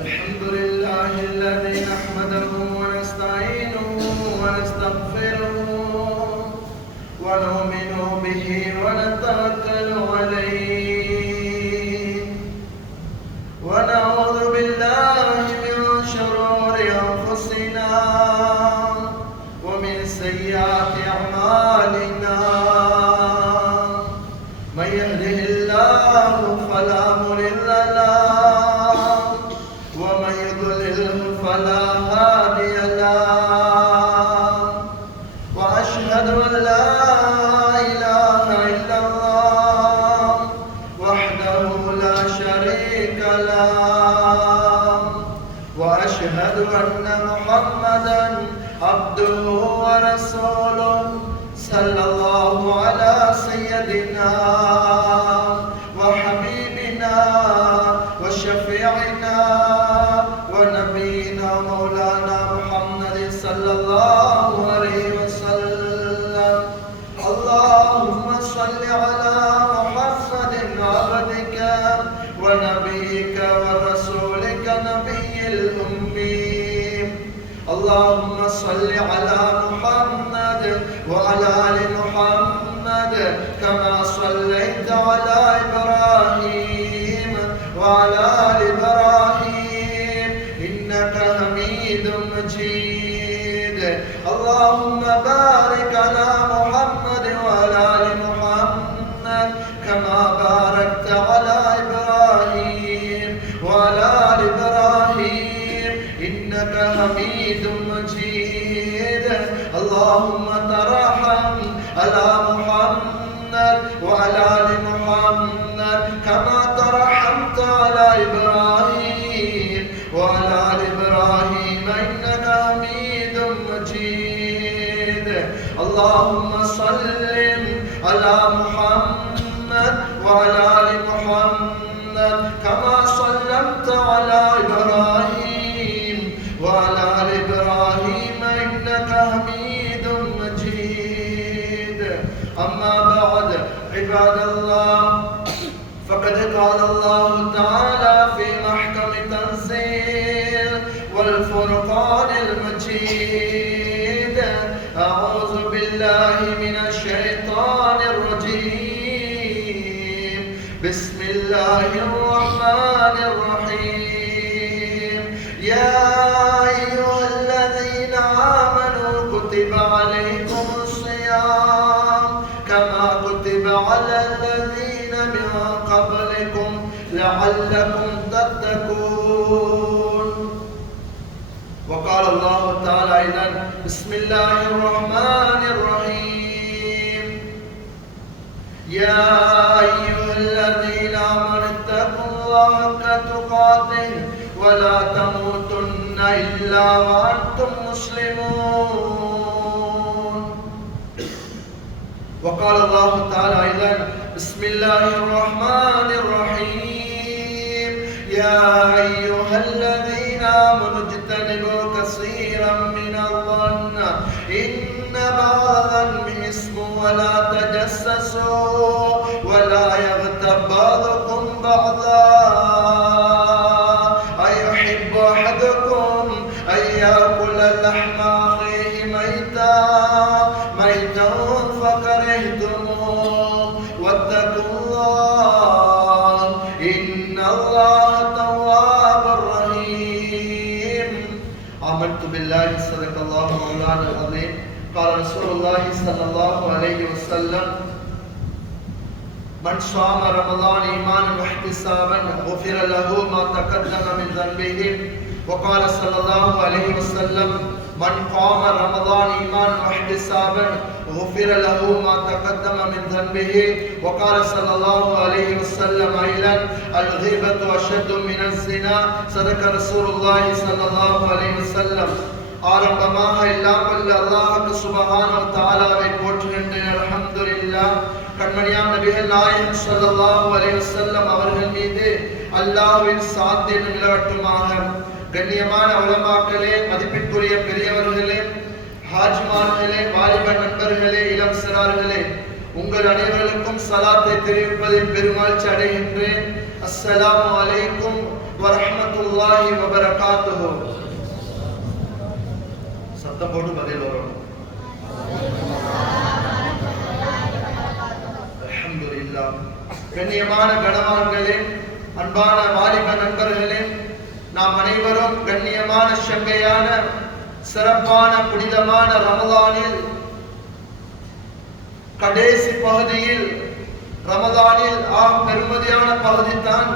الحمد لله الذي نحمده ونستعينه ونستغفره ونؤمن به ونتوكل عليه ونعوذ بالله من شرور أنفسنا ومن سيئات أعمالنا من يهده الله فلا مضل له ومن يضلله فلا هادي له وأشهد أن لا إله إلا الله وحده لا شريك له وأشهد أن محمدا عبده ورسوله صلى الله على سيدنا وحبيبنا وشفيعنا ونبينا مولانا محمد صلى الله عليه وسلم. اللهم صل على محمد عبدك ونبيك ورسولك نبي الأمي. اللهم صل على محمد وعلى آل محمد كما صليت على إبراهيم وعلى آل إبراهيم إنك حميد مجيد. اللهم بارك على محمد وعلى آل محمد كما باركت على إبراهيم وعلى آل إبراهيم إنك حميد مجيد. اللهم ترحم على محمد وعلى آل محمد كما ترحمت على إبراهيم وعلى آل إبراهيم إنك حميد مجيد. اللهم صل على محمد وعلى آل محمد كما صليت على إبراهيم وعلى آل إبراهيم إنك حميد مجيد. أما بعد عباد الله فقد قال الله تعالى في محكم تنزيل والفرقان المجيد: أعوذ بالله من الشيطان الرجيم. بسم الله الرحمن الرحيم. يا أيها الذين آمنوا كتب عليكم الصيام كما كتب على الذين من قبلكم لعلكم تتقون. وقال الله تعالى أيضا: بسم الله الرحمن الرحيم. يا أيها الذين آمنوا اتقوا الله حق تقاته ولا تموتن إلا وأنتم مسلمون. وقال الله تعالى أيضا: بسم الله الرحمن الرحيم. يا أيها الذين آمنوا اجتنبوا كثيرا من الظن إن بعض الظن إثم ولا تجسسوا ولا يغتب بعضكم بعضا أيحب أحدكم أن يأكل لحم أخيه ميتا فكرهتموه واتقوا الله إن الله تواب رحيم. آمنت بالله صدق الله مولانا العظيم. قال رسول الله صلى الله عليه وسلم: من صام رمضان إيمانا واحتسابا غفر له ما تقدم من ذنبه. وقال صلى الله عليه وسلم: من قام رمضان إيمانا واحتسابا غفر له ما تقدم من ذنبه. وقال صلى الله عليه وسلم أيضا: الغيبة أشد من الزنا. صدق رسول الله صلى الله عليه وسلم. ஆரம்பமாக எல்லாம் வல்ல அல்லாஹ் சுப்ஹானஹு வ தஆலாவை போற்றுகின்றேன். அல்ஹம்துலில்லாஹ். கண்மணியாம் நபிகள் நாயகம் ஸல்லல்லாஹு அலைஹி வஸல்லம் அவர்கள் மீது அல்லாஹ்வின் சாந்தி நிலவட்டுமாக. கண்ணியமான உலமாக்களே, மதிப்பிற்குரிய பெரியவர்களே, ஹாஜிமார்களே, வாலிப நண்பர்களே, இளம் சிறார்களே, உங்கள் அனைவருக்கும் சலாத்தை தெரிவிப்பதில் பெருமாழ்ச்சி அடைகின்றேன். அஸ்ஸலாமு அலைக்கும் வரஹ்மத்துல்லாஹி வபரகாத்துஹு. சத்தம் போட்டு பதில் வரணும். அல்ஹம்துலில்லாஹ். கண்ணியமான கணவான்களே, அன்பான வாலிப நண்பர்களே, நாம் அனைவரும் கண்ணியமான ஷங்கையான சிறப்பான புனிதமான ரமலானில் கடைசி பகுதியில், ரமலானில் பெருமதியான பகுதி தான்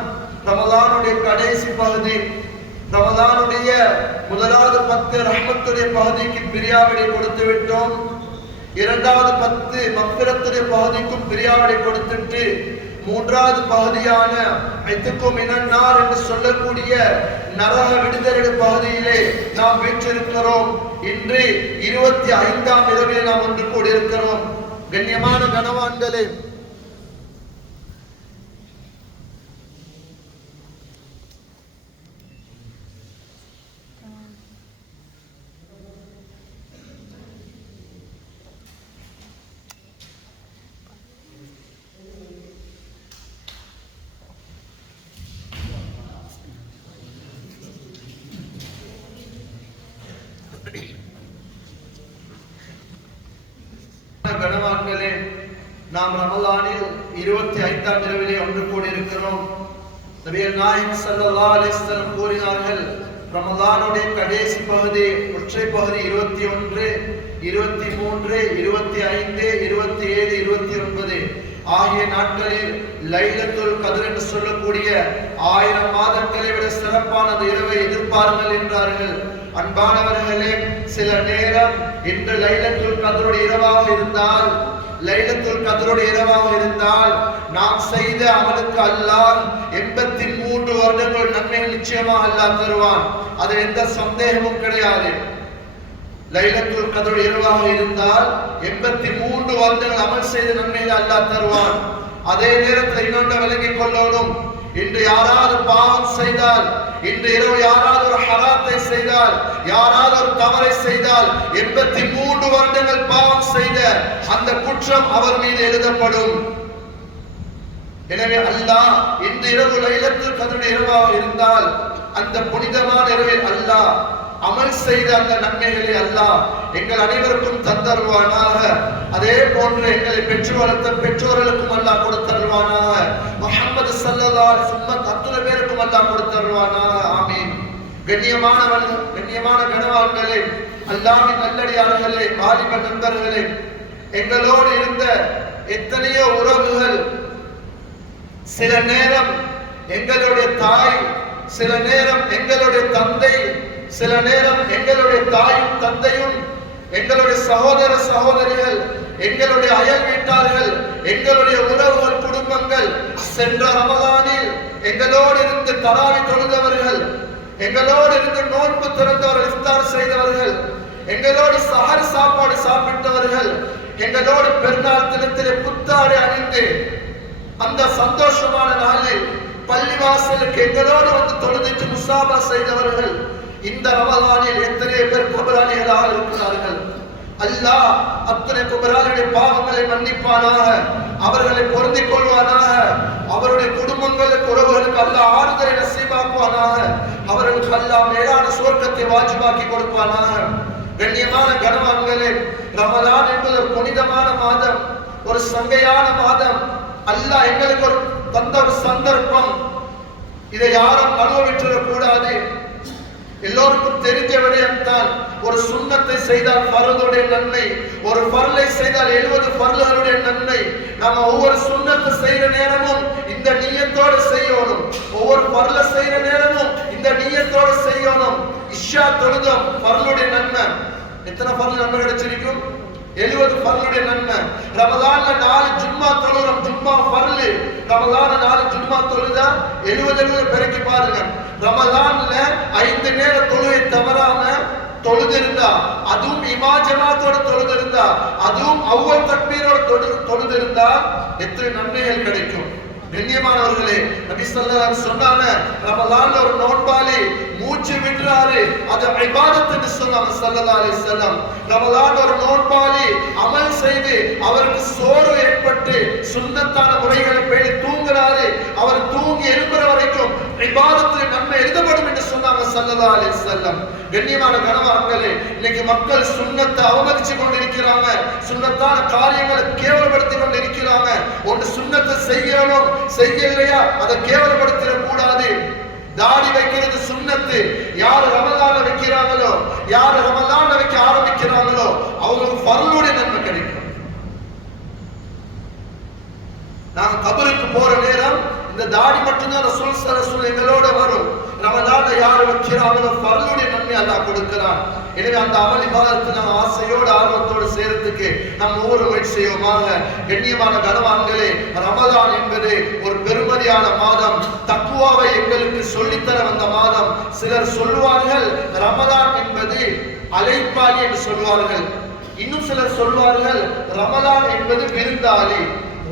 ரமலானுடைய கடைசி பகுதி. ரமலானுடைய முதலாவது 10 ரஹ்மத்துடைய பகுதிக்கு பிரியாவிடை கொடுத்து விட்டோம். இரண்டாவது 10 மக்ஃபிரத்துடைய பகுதிக்கும் பிரியாவிடை கொடுத்துட்டு மூன்றாவது பகுதியான ஐத்துக்கும் மினன்னார் என்று சொல்லக்கூடிய நரக விடுதலை பகுதியிலே நாம் வீற்றிருக்கிறோம். இன்று 25ஆம் இரவில் நாம் ஒன்று கூடியிருக்கிறோம். கண்ணியமான கணவான்களே, கணவான்களே, நாம் ரமலானில் 25ஆம் இரவிலே ஒன்று கூடியிருக்கிறோம். நபிகள் நாயகம் ஸல்லல்லாஹு அலைஹி வஸல்லம் கூறினார்கள், ரமலானுடைய கடைசி பகுதி, ஒற்றை பகுதி 21, 23, 25, 27, 29 ஆகிய நாட்களில் லைலத்துல் கத்ர் என்று சொல்லக்கூடிய 1000 மாதங்களை விட சிறப்பான அந்த இரவை எதிர்பாருங்கள் என்றார்கள். அன்பானவர்களே, சில நேரம் இன்று லைலத்துல் கத்ருடைய இரவாக இருந்தால், லைலத்துல் கத்ருடைய இரவாக இருந்தால் நாம் செய்த அமலுக்கு அல்லாஹ் 83 வருடங்கள் நன்மைகள் நிச்சயமாக அல்லாஹ் தருவான். அது எந்த சந்தேகமும் கிடையாது. லைலத்துல் கத்ருடைய இரவாக இருந்தால் 83 வருடங்கள் அமல் செய்த நன்மைகளை அல்லாஹ் தருவான். அதே நேரத்தில் இன்னொன்று விளங்கிக் கொள்ளணும், இன்று யாராவது பாவம் செய்தால், இன்று இரவு யாராவது ஒரு ஹராத்தை செய்தால், யாராவது ஒரு தவறை செய்தால் 83 வருடங்கள் பாவம் செய்த அந்த குற்றம் அவர் மீது எழுதப்படும். எனவே அல்லாஹ் இன்று இரவு லைலத்துல் கத்ருடைய இரவாக இருந்தால் அந்த புனிதமான இரவில் அல்லாஹ் அமல் செய்த அந்த நன்மைகளை அல்லாஹ் எங்கள் அனைவருக்கும் தந்தருவானாக. அதே போன்று எங்களை பெற்று வளர்த்த பெற்றோர்களுக்கும் அல்லாஹ் கொடுத்தருவானாக. முஹம்மது ஸல்லல்லாஹு அலைஹி வஸல்லம் அத்தனை பேருக்கும் அல்லாஹ் கொடுத்தருவானாக. ஆமீன். கண்ணியமான கணவான்களே, அல்லாஹ்வின் நல்லடியார்களே, வாலிப நண்பர்களே, எங்களோடு இருந்த எத்தனையோ உறவுகள், சில நேரம் எங்களுடைய தாய், சில நேரம் எங்களுடைய தந்தை, சில நேரம் எங்களுடைய தாயும் தந்தையும், எங்களுடைய சகோதர சகோதரிகள், எங்களுடைய அயல் வீட்டார்கள், எங்களுடைய உறவுகள், குடும்பங்கள் சென்ற ரமலானில் எங்களோடு இருந்து தராவி தொழுதவர்கள், எங்களோடு இருந்து நோன்பு திறந்தவர்கள், இஃப்தார் செய்தவர்கள், எங்களோடு சஹர் சாப்பாடு சாப்பிட்டவர்கள், எங்களோடு பெருநாள் தினத்திலே புத்தாடை அணிந்து அந்த சந்தோஷமான நாளில் பள்ளிவாசலுக்கு எங்களோடு வந்து தொழுதிட்டு முசாபா செய்தவர்கள் இந்த ரமலானில் எத்தனை பேர் கபராளிகளாக இருக்கிறார்கள். அல்லாஹ் அத்தனை கபராளிகளுடைய பாவங்களை மன்னிப்பானாக, அவர்களை பொருந்திக் கொள்வானாக, அவருடைய குடும்பங்களுக்கு உறவுகளுக்கு அல்லாஹ் ஆறுதலை நசீபாக்குவானாக, அவர்களுக்கு அல்லாஹ் மேலான சுவர்க்கத்தை வாஜிபாக்கி கொடுப்பானாக. கண்ணியமான கணவான்களே, ரமலான் என்பது ஒரு புனிதமான மாதம், ஒரு சங்கையான மாதம். அல்லாஹ் எங்களுக்கு ஒரு தந்த ஒரு சந்தர்ப்பம். இதை யாரும் அனுபவிச்சிடக் கூடாது. எல்லோருக்கும் தெரிஞ்ச விடயம்தான், ஒரு சுன்னத்தை செய்தால் ஃபர்துடைய நன்மை, ஒரு ஃபர்லை செய்தால் 70 ஃபர்லுகளுடைய நன்மை. நாம ஒவ்வொரு சுன்னத்தை செய்யற நேரமும் இந்த நியத்தோடு செய்யணும். ஒவ்வொரு ஃபர்ல செய்யற நேரமும் இந்த நியத்தோடு செய்யணும். இஷா தொழுதம் ஃபர்லுடைய நன்மை. எத்தனை ஃபர்ல் நன்மை கிடைச்சிருக்கும்? 70 ஃபர்லுடைய நன்மை. ரமலான்ல 4 ஜும்மா தொழுறோம், ஜும்மா ஃபர்லு. ரமலான்ல 4 ஜும்மா தொழுதா 70 பெருக்கி பாருங்க. ரமலான்ல 5 நேர தொழுகை தவறாம தொழுதிருந்தா, அதுவும் இமா ஜமாத்தோட தொழுதிருந்தா, அதுவும் அவ்வல் தக்பீரோட தொழுதிருந்தா எத்தனை நன்மைகள் கிடைக்கும். கண்ணியமானவர்களே, நபி ஸல்லல்லாஹு அலைஹி வஸல்லம் சொன்னாங்க, ரமலான்ல ஒரு நோன்பாளி மூச்சு விடுறாரு, அது இபாதத் என்று சொன்னாங்க ஸல்லல்லாஹு அலைஹி வஸல்லம். ரமலான் ஒரு நோன்பாளி அமல் செய்து அவருக்கு சோர்வு ஏற்பட்டு சுன்னத்தான முறைகளை பேணி தூங்குறாரு, அவர் தூங்கி எழும்புற வரைக்கும் இபாதத்திலே நன்மை எழுதப்படும் என்று சொன்னாங்க ஸல்லல்லாஹு அலைஹி வஸல்லம். கண்ணியமான கணவான்களே, இன்னைக்கு மக்கள் சுன்னத்தை அவமதிச்சு கொண்டிருக்கிறாங்க, சுன்னத்தான காரியங்களை கேவலப்படுத்தி கொண்டிருக்கிறாங்க. ஒன்று சுன்னத்தை செய்யணும், செய்யலையா அதை கேவலப்படுத்திட கூடாது. தாடி வைக்கிறது சுன்னத்து. யார் ரமலான்ல வைக்கிறாங்களோ, யார் ரமலான்ல வைக்க ஆரம்பிக்கிறாங்களோ அவங்களுக்கு ஃபர்லுடைய நன்மை கிடைக்கும். நாங்க கபருக்கு போற நேரம் இந்த தாடி மட்டும்தான் ரசூல் ஸல்லல்லாஹு அலைஹி வஸல்லம் எங்களோட வரும். ரமலான்ல யார் வைக்கிறாங்களோ ஃபர்லுடைய நன்மை அல்லாஹ் கொடுக்கிறான். எனவே அந்த அமல் இபாதத்தை நாம் ஆசையோடு ஆர்வத்தோடு சேர்த்துக்கு நாம் ஒவ்வொரு முயற்சி செய்வோமாக. கண்ணியமான கனவான்களே, ரமலான் என்பது ஒரு பெருமதியான மாதம், தக்வாவை எங்களுக்கு சொல்லித்தர வந்த மாதம். சிலர் சொல்வார்கள் ரமலான் என்பது அழைப்பாளி என்று சொல்வார்கள். இன்னும் சிலர் சொல்வார்கள் ரமலான் என்பது விருந்தாளி.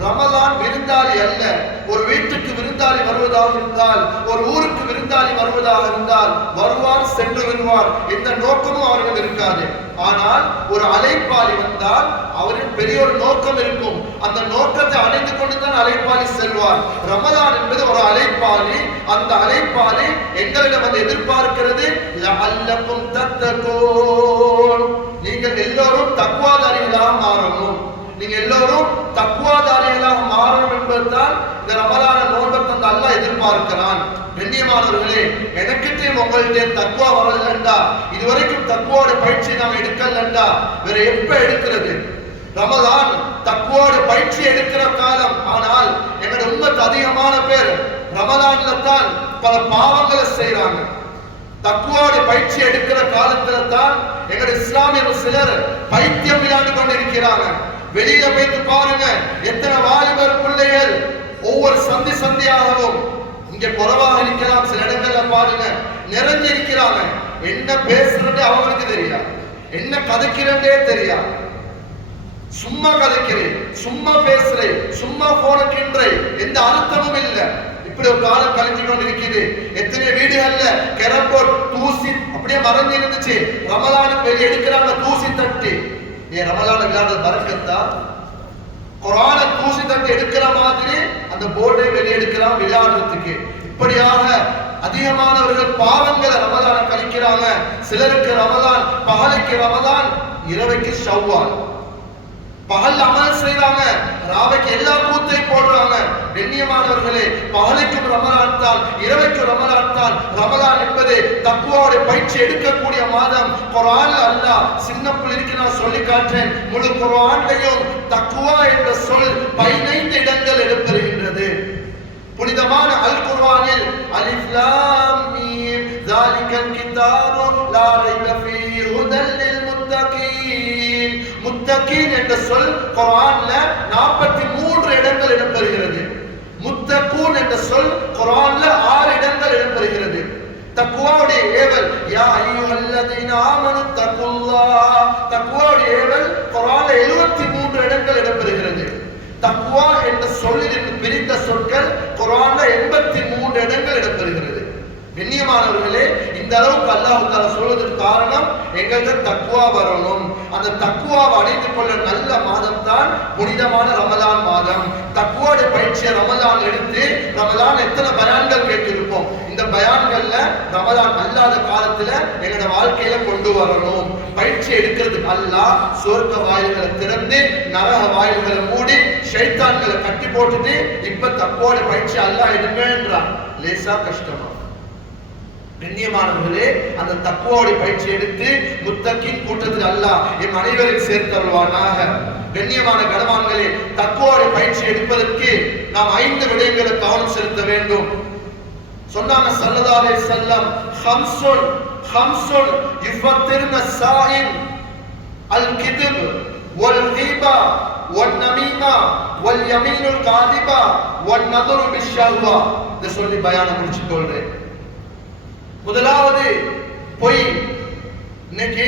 ரமலான் விருந்தாளி அல்ல. ஒரு வீட்டுக்கு விருந்தாளி வருவதாக இருந்தால், ஒரு ஊருக்கு விருந்தாளி வருவதாக இருந்தால் வருவார், சென்று விடுவார், எந்த நோக்கமும் அவர்கள் இருக்காது. ஆனால் ஒரு அழைப்பாளி வந்தால் அவரின் பெரிய ஒரு நோக்கம் இருக்கும். அந்த நோக்கத்தை அடைந்து கொண்டுதான் அழைப்பாளி செல்வார். ரமலான் என்பது ஒரு அழைப்பாளி. அந்த அழைப்பாளி எங்களிடம் வந்து எதிர்பார்க்கிறது, லஅல்லக்கும் தத்தகூன், நீங்கள் எல்லோரும் தக்வாதாரிகளாக மாறணும், நீங்க எல்லோரும் தக்வாதாரிகளாக மாறணும் என்பதுதான் இந்த ரமலான நோன்பை தந்த அல்லாஹ் எதிர்பார்க்கிறான். கண்ணியமானவர்களே, எனக்கிட்டே உங்கள்கிட்ட தக்வா வரலண்டா, இதுவரைக்கும் தக்வாவோட பயிற்சி நாம் எடுக்கலண்டா வேற எப்ப எடுக்கிறது? ரமலான் தக்வாவோட பயிற்சி எடுக்கிற காலம். ஆனால் எங்களோட உம்மத் அதிகமான பேர் ரமலான்ல தான் பல பாவங்களை செய்யறாங்க. தக்வாவோட பயிற்சி எடுக்கிற காலத்துல தான் எங்களுடைய இஸ்லாமிய சிலர் பைத்தியம் விளையாண்டு கொண்டிருக்கிறாங்க. வெளியில போயிட்டு பாருங்க, எத்தனை வாலிபர் பிள்ளைகள் ஒவ்வொரு சந்தி சந்தியாகவும், இங்க குறைவாக இருக்கலாம், சில இடங்கள்ல பாருங்க நிறைஞ்சு இருக்கிறாங்க. என்ன பேசுறது அவங்களுக்கு தெரியாது, என்ன கதைக்கிறதே தெரியாது. சும்மா கதைக்கிறேன், சும்மா பேசுறேன், சும்மா போனக்கின்றேன், எந்த அர்த்தமும் இல்லை. இப்படி ஒரு காலம் கழிஞ்சு கொண்டு இருக்குது. எத்தனை வீடுகள்ல கெரப்போட் தூசி அப்படியே மறைஞ்சு இருந்துச்சு, ரமலானுக்கு வெளியே எடுக்கிறாங்க தூசி தட்டி. ஏன் ரமலான விளையாடுறது பரக்கத்தா? குர்ஆன தூசி தட்டி எடுக்கிற மாதிரி அந்த போர்டை வெளியே எடுக்கிறான் விளையாடுறதுக்கு. இப்படியாக அதிகமானவர்கள் பாவங்களை ரமலான கழிக்கிறாங்க. சிலருக்கு ரமலான் பகலுக்கு ரமலான், இரவைக்கு ஷவ்வால். பகல் அமல் செய்யறாங்க, ராவைக்கு எல்லா கூத்தையும் போடுறாங்க. கண்ணியமானவர்களே, பகலுக்கும் ரமலான் தான், இரவைக்கும் ரமலான் தான். ரமலான் என்பது தக்வாவோட பயிற்சி எடுக்கக்கூடிய மாதம். குர்ஆன்ல அல்லாஹ் சின்ன பிள்ளைக்கு நான் சொல்லி காட்டேன், முழு குர்ஆன்லயும் தக்வா என்ற சொல் 15 இடங்கள் இடம்பெறுகின்றது. புனிதமான அல் குர்ஆனில் அலிஃப் லாம் மீம் ஸாலிகல் கிதாபு லா ரைப ஃபீஹி ஹுதல் லில் முத்தகீன். முத்தகீன் என்ற சொல் குர்ஆன்ல 43 இடங்கள் இடம்பெறுகிறது. முத்தகூன் என்ற சொல் குர்ஆன்ல 6 இடங்கள் இடம்பெறுகிறது. தக்வாவுடைய ஏவல் யா அய்யுஹல்லதீன ஆமனு தக்குல்லாஹ், தக்வாவுடைய ஏவல் குர்ஆன்ல 73 இடங்கள் இடம்பெறுகிறது. தக்வா என்ற சொல்லிலிருந்து பிரிந்த சொற்கள் குர்ஆன்ல 83 இடங்கள் இடம்பெறுகிறது. கண்ணியமானவர்களே, இந்த அளவுக்கு அல்லாஹ் தஆலா சொல்வதற்கு காரணம் எங்களுக்கு தக்வா வரணும். அந்த தக்வாவை அடைந்து கொள்ள நல்ல மாதம் தான் புனிதமான ரமலான் மாதம். தக்வாவோட பயிற்சியை ரமலான் எடுத்து, ரமலான் எத்தனை பயான்கள் கேட்டிருப்போம். இந்த பயான்கள்ல ரமலான் அல்லாத காலத்துல எங்களோட வாழ்க்கையில கொண்டு வரணும். பயிற்சி எடுக்கிறதுக்கு அல்லாஹ் சொர்க்க வாயில்களை திறந்து நரக வாயில்களை மூடி ஷைத்தான்களை கட்டி போட்டுட்டு இப்ப தக்வாவோட பயிற்சி அல்லாஹ் எடுங்கன்றான். லேசா கஷ்டமா? கண்ணியமானவர்களே, அந்த தக்வாவோட பயிற்சி எடுத்து முத்தகின் கூட்டத்தில் அல்லாஹ் எம் அனைவரையும் சேர்த்தருள்வானாக. கண்ணியமான கனவான்களே, தக்வாவோட பயிற்சி எடுப்பதற்கு நாம் 5 விடயங்களை கவனம் செலுத்த வேண்டும். சொன்னாங்க ஸல்லல்லாஹு அலைஹி வஸல்லம், ஹம்சுன் யுஃபத்திர்ன ஸாயிம் அல் கிதுப் வல் கீபா வன் நமீமா வல் யமீனுல் காதிபா வன் நதுரு பிஷ்ஷஹ்வா. இத சொல்லி பயானை முடிச்சு கொள்றேன். முதலாவது பொய். இன்னைக்கு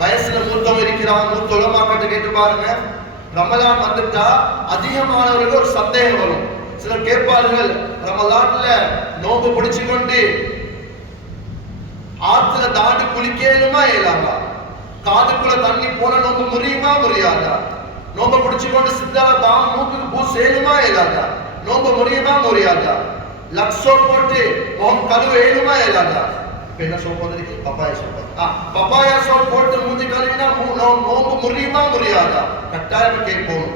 வயசுல மூத்தவங்க இருக்கிறாங்க, மூத்த உலமாக்கிட்ட கேட்டு பாருங்க, ரமலான் வந்துட்டா அதிகமானவர்களுக்கு ஒரு சந்தேகம் வரும். சிலர் கேட்பார்கள், ரமலான்ல நோன்பு பிடிச்சு கொண்டு ஆத்துல தாண்டி குளிக்கலுமா இயலாதா? காதுக்குள்ள தண்ணி போன நோன்பு முறியுமா முறியாதா? நோன்பு பிடிச்சு கொண்டு சித்தால பாம் மூக்குக்கு பூ சேருமா இயலாதா? நோன்பு முறியுமா முறியாதா? லக்ஸோ போட்டு முகம் கழுவ ஏழுமா இயலாதா? என்ன சோப் வந்து பப்பாயா சோப், பப்பாயா சோப் போட்டு மூஞ்சி கழுவினா நோன்பு முறியுமா முறியாதா? கட்டாயம் கேட்போம்.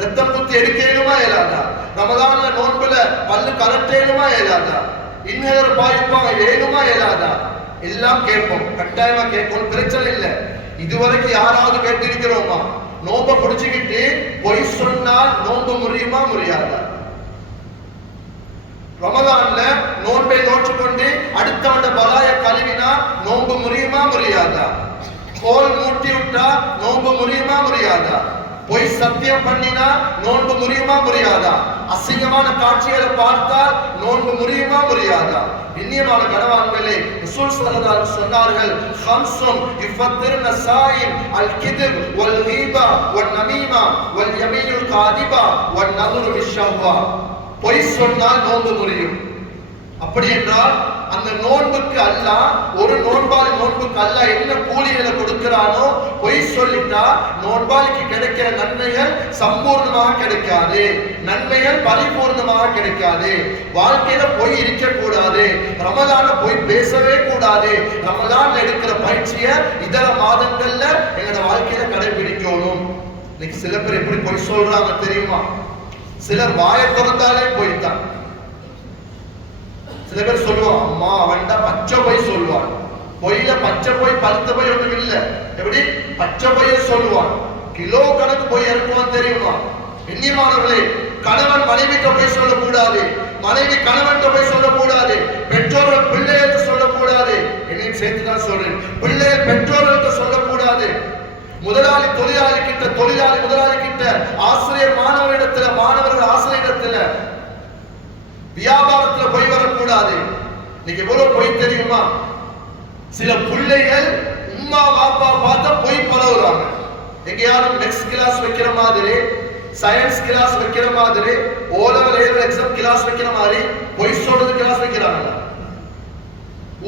ரத்தம் குத்தி எடுக்கலுமா இயலாதா? ரமலான்ல நோன்புல பல்லு கலட்டேலுமா இயலாதா? இன்னொரு பாய்ப்பாங்க ஏழுமா இயலாதா? எல்லாம் கேட்போம், கட்டாயமா கேட்போம், பிரச்சனை இல்லை. இதுவரைக்கும் யாராவது கேட்டிருக்கிறோமா? நோன்பை பிடிச்சுக்கிட்டு பொய் சொன்னால் நோன்பு முறியுமா முறியாதா? ரமலான்ல நோன்பை நோற்றுக்கொண்டு அடுத்தவண்ட பலாய கழுவினா நோன்பு முறியுமா முறியாதா? கோல் மூட்டி விட்டா நோன்பு முறியுமா முறியாதா? பொய் சத்தியம் பண்ணினா நோன்பு முறியுமா முறியாதா? அசிங்கமான காட்சிகளை பார்த்தால் நோன்பு முறியுமா முறியாதா? இன்னியமான கனவான்களே, ரசூல் ஸல்லல்லாஹு அலைஹி சொன்னார்கள், ஹம்ஸும் யுஃபத்திர்ன ஸாயிம் அல் கிதுப் வல் கீபா வன் நமீமா வல் யமீனுல் காதிபா வன் நதுரு பிஷ்ஷஹ்வா. பொய் சொன்னால் நோன்பு முறியும். அப்படி என்றால் அந்த நோன்புக்கு அல்லாஹ், ஒரு நோன்பாளி நோன்புக்கு அல்லாஹ் என்ன கூலிகளை கொடுக்கிறானோ, பொய் சொல்லிட்டா நோன்பாளிக்கு கிடைக்கிற நன்மைகள் சம்பூர்ணமாக கிடைக்காது, நன்மைகள் பரிபூர்ணமாக கிடைக்காது. வாழ்க்கையில பொய் இருக்க கூடாது, ரமலான பொய் பேசவே கூடாது. ரமலான் எடுக்கிற பயிற்சியை இதர மாதங்கள்ல எங்களோட வாழ்க்கையில கடைபிடிக்கணும். இன்னைக்கு சில பேர் எப்படி பொய் சொல்றாங்க தெரியுமா? சிலர் வாயை திறந்தாலே போய்தான். சில பேர் சொல்லுவான், அம்மா அவன்டா பச்சை பொய் சொல்லுவான். பொய்யில பச்சை பொய் பழுத்த பொய் ஒன்றும் இல்லை. எப்படி பச்சை பொய்ய சொல்லுவான், கிலோ கணக்கு பொய் இறக்குவான் தெரியுமா? கண்ணியமானவர்களே, கணவன் மனைவிட்ட போய் சொல்லக்கூடாது, மனைவி கணவன் போய் சொல்லக்கூடாது, பெற்றோர்கள் பிள்ளைகளுக்கு சொல்லக்கூடாது. என்னையும் சேர்த்துதான் சொல்றேன், பிள்ளைகள் பெற்றோர்களுக்கு சொல்லக்கூடாது. முதலாளி தொழிலாளி கிட்ட, தொழிலாளி முதலாளி கிட்ட, ஆசிரியர் மாணவரிடத்துல, மாணவர்கள் ஆசிரியரிடத்துல, வியாபாரத்துல போய் வரக்கூடாது. இன்னைக்கு எவ்வளவு பொய் தெரியுமா? சில பிள்ளைகள் உம்மா பாப்பா பார்த்தா பொய் பழகுறாங்க. எங்கேயாவது நெக்ஸ்ட் கிளாஸ் வைக்கிற மாதிரி, சயின்ஸ் கிளாஸ் வைக்கிற மாதிரி, O level A level exam class வைக்கிற மாதிரி பொய் சொல்றது கிளாஸ் வைக்கிறாங்க.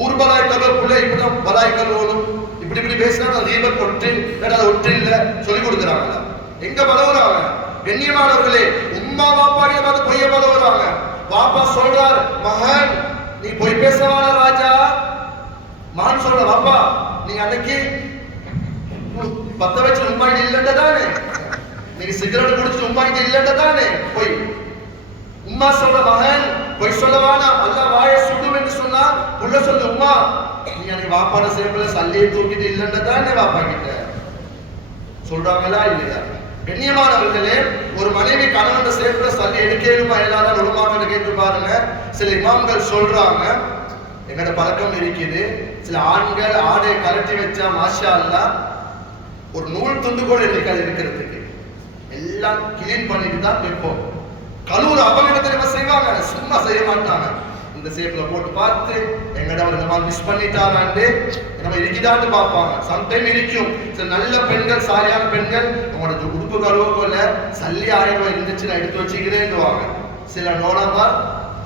ஊர் பலாய் கல்வ பிள்ளை இப்படிதான் பலாய் கல்வணும், இப்படி இப்படி பேசினா தீபம் ஒட்டு அதை ஒட்டு இல்ல சொல்லி கொடுக்குறாங்க. எங்க பழகுறாங்க? கண்ணியமானவர்களே, உம்மா பாப்பா பார்த்து பொய்ய பழகுறாங்க. பாப்பா சொல்றார், மகன் நீ போய் பேசவான ராஜா. மகன் சொல்ற, பாப்பா நீங்க அன்னைக்கு பத்த வச்சு உம்மாயிட்டு இல்லைன்றதானே, நீங்க சிகரெட் குடிச்சு உம்மாயிட்டு இல்லைன்றதானே போய். உம்மா சொல்ற, மகன் போய் சொல்லவானா, அல்லாஹ் வாயை சுடும் என்று சொன்னா புள்ள சொல்லு, உம்மா நீங்க அன்னைக்கு வாப்பாட சேப்பில சல்லியை தூக்கிட்டு இல்லைன்றதானே பாப்பா கிட்ட சொல்றாங்களா இல்லையா? கண்ணியமானவர்களே, ஒரு மனைவி கணவன் சேர்ப்புல சல்லி எடுக்கலுமா எல்லாரும் உலமாக்கள் கேட்டு பாருங்க. சில இமாம்கள் சொல்றாங்க, எங்கட பழக்கம் இருக்குது, சில ஆண்கள் ஆடை கலட்டி வச்சா மாஷா அல்லாஹ் ஒரு நூல் துண்டு கூட இருக்காது எடுக்கிறதுக்கு, எல்லாம் கிளீன் பண்ணிட்டு தான் வைப்போம். கழுவுற அவங்க என்ன செய்வாங்க, சும்மா செய்ய மாட்டாங்க. இந்த சேப்ல போட்டு பார்த்து எங்கட இந்த மாதிரி மிஸ் பண்ணிட்டாங்கன்னு நம்ம இருக்குதான்னு பார்ப்பாங்க. சம்டைம் இருக்கும் சில நல்ல பெண்கள், சாரியான பெண்கள், உங்களோட உடுப்பு கழுவ போல சல்லி 1000 ரூபாய் இருந்துச்சு நான் எடுத்து வச்சுக்கிறேன்னுவாங்க. சில நோனமா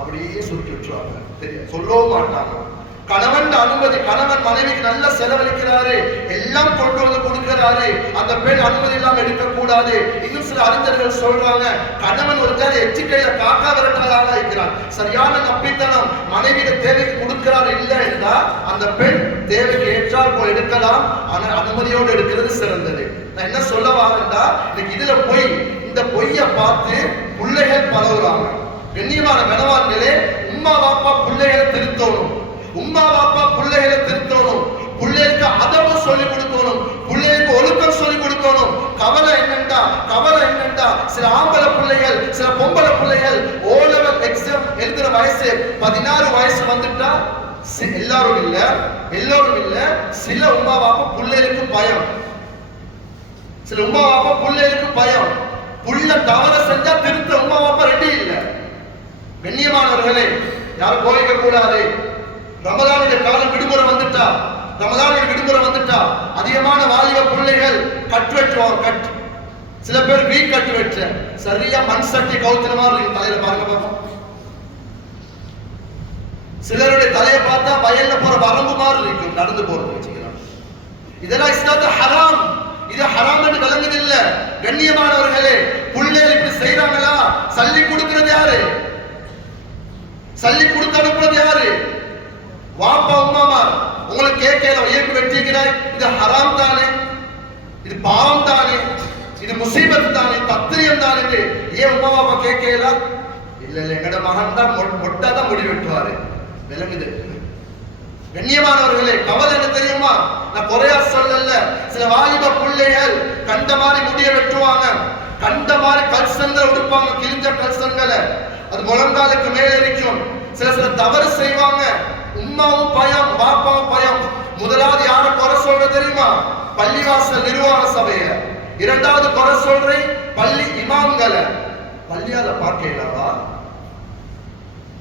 அப்படியே சுருட்டி விட்டுருவாங்க, தெரியும் சொல்லவும் மாட்டாங்க. கணவன் அனுமதி, கணவன் மனைவிக்கு நல்ல செலவழிக்கிறாரு, எல்லாம் கொண்டு வந்து கொடுக்கிறாரு, அந்த பெண் அனுமதி இல்லாம எடுக்க கூடாது. இன்னும் சில அறிஞர்கள் சொல்றாங்க, கணவன் ஒரு எச்சிக்கையில காக்கா விரட்டாளா இருக்கிறார். சரியான நம்பித்தனம் மனைவியிட தேவைக்கு கொடுக்கிறார் இல்லை என்றா அந்த பெண் தேவைக்கு ஏற்றால் போல் எடுக்கலாம், ஆனால் அனுமதியோடு எடுக்கிறது சிறந்தது. நான் என்ன சொல்ல வரேன்டா, இன்னைக்கு இதுல போய் இந்த பொய்ய பார்த்து பிள்ளைகள் பழகுறாங்க. கண்ணியமான கணவான்களே, உம்மா பாப்பா பிள்ளைகளை திருத்தணும், உம்மா பாப்பா பிள்ளைகளை திருத்தணும், பிள்ளைகளுக்கு அதவு சொல்லிக் கொடுக்கணும், பிள்ளைகளுக்கு ஒழுக்கம் சொல்லிக் கொடுக்கணும். கவலை என்னண்டா சில ஆம்பளை பிள்ளைகள், சில பொம்பளை பிள்ளைகள் ஓ லெவல் எக்ஸாம் எழுதுற வயசு 16 வயசு வந்துட்டா, எல்லாரும் இல்ல, சில உம்மா பாப்பா பிள்ளைகளுக்கு பயம், சில உம்மா பாப்பா பிள்ளைகளுக்கு பயம். புள்ள தவற செஞ்சா திருத்த உம்மா பாப்பா ரெடி இல்ல. கண்ணியமானவர்களே, யாரும் கோவிக்க கூடாது. ரமலானுடைய காலம் விடுமுறை வந்துட்டா அதிகமான வாலிப பிள்ளைகள் கட் வெட்டுவாங்க. சில பேர் வீ கட்டு வெற்ற சரியா மண் சட்டி கவுத்துற மாதிரி இருக்கு தலையில பாருங்க பாப்போம். சிலருடைய தலையை பார்த்தா வயல்ல போற வரம்பு மாதிரி இருக்கும் நடந்து போறது வச்சுக்கலாம். இதெல்லாம் இஸ்லாத்து ஹராம். இது ஹராம் என்று விளங்குது இல்ல. கண்ணியமானவர்களே, புள்ளைகள் இப்படி செய்யறாங்களா? சல்லி கொடுக்கிறது யாரு? சல்லி கொடுத்து அனுப்புறது யாரு? வாப்பா உமாமா. உங்களுக்கு கேட்கல ஏன் வெட்டிக்கிறாய்? இது ஹராம் தானே, இது பாவம் தானே, இது முசீபத் தானே, தத்திரியம் தானே. ஏன் உமா பாப்பா கேட்கல? இல்ல இல்ல எங்கட மகன் தான் மொட்டாதான் முடி வெட்டுவாரு. விளங்குது. கண்ணியமானவர்களே, கவலை என்ன தெரியுமா? நான் குறையா சொல்லல. சில வாலிப பிள்ளைகள் கண்ட மாதிரி முடிய வெட்டுவாங்க, கண்ட மாதிரி கல்சங்கள் உடுப்பாங்க, கிழிஞ்ச கல்சங்களை, அது முழங்காலுக்கு மேல இருக்கும். சில தவறு செய்வாங்க. உம்மாவும் பயம், பாப்பாவும் பயம். முதலாவது யார குறை சொல்ற தெரியுமா? பள்ளிவாசல் நிர்வாக சபைய. இரண்டாவது குறை சொல்றேன் பள்ளி இமாம்களை. பள்ளியால பார்க்கலாவா?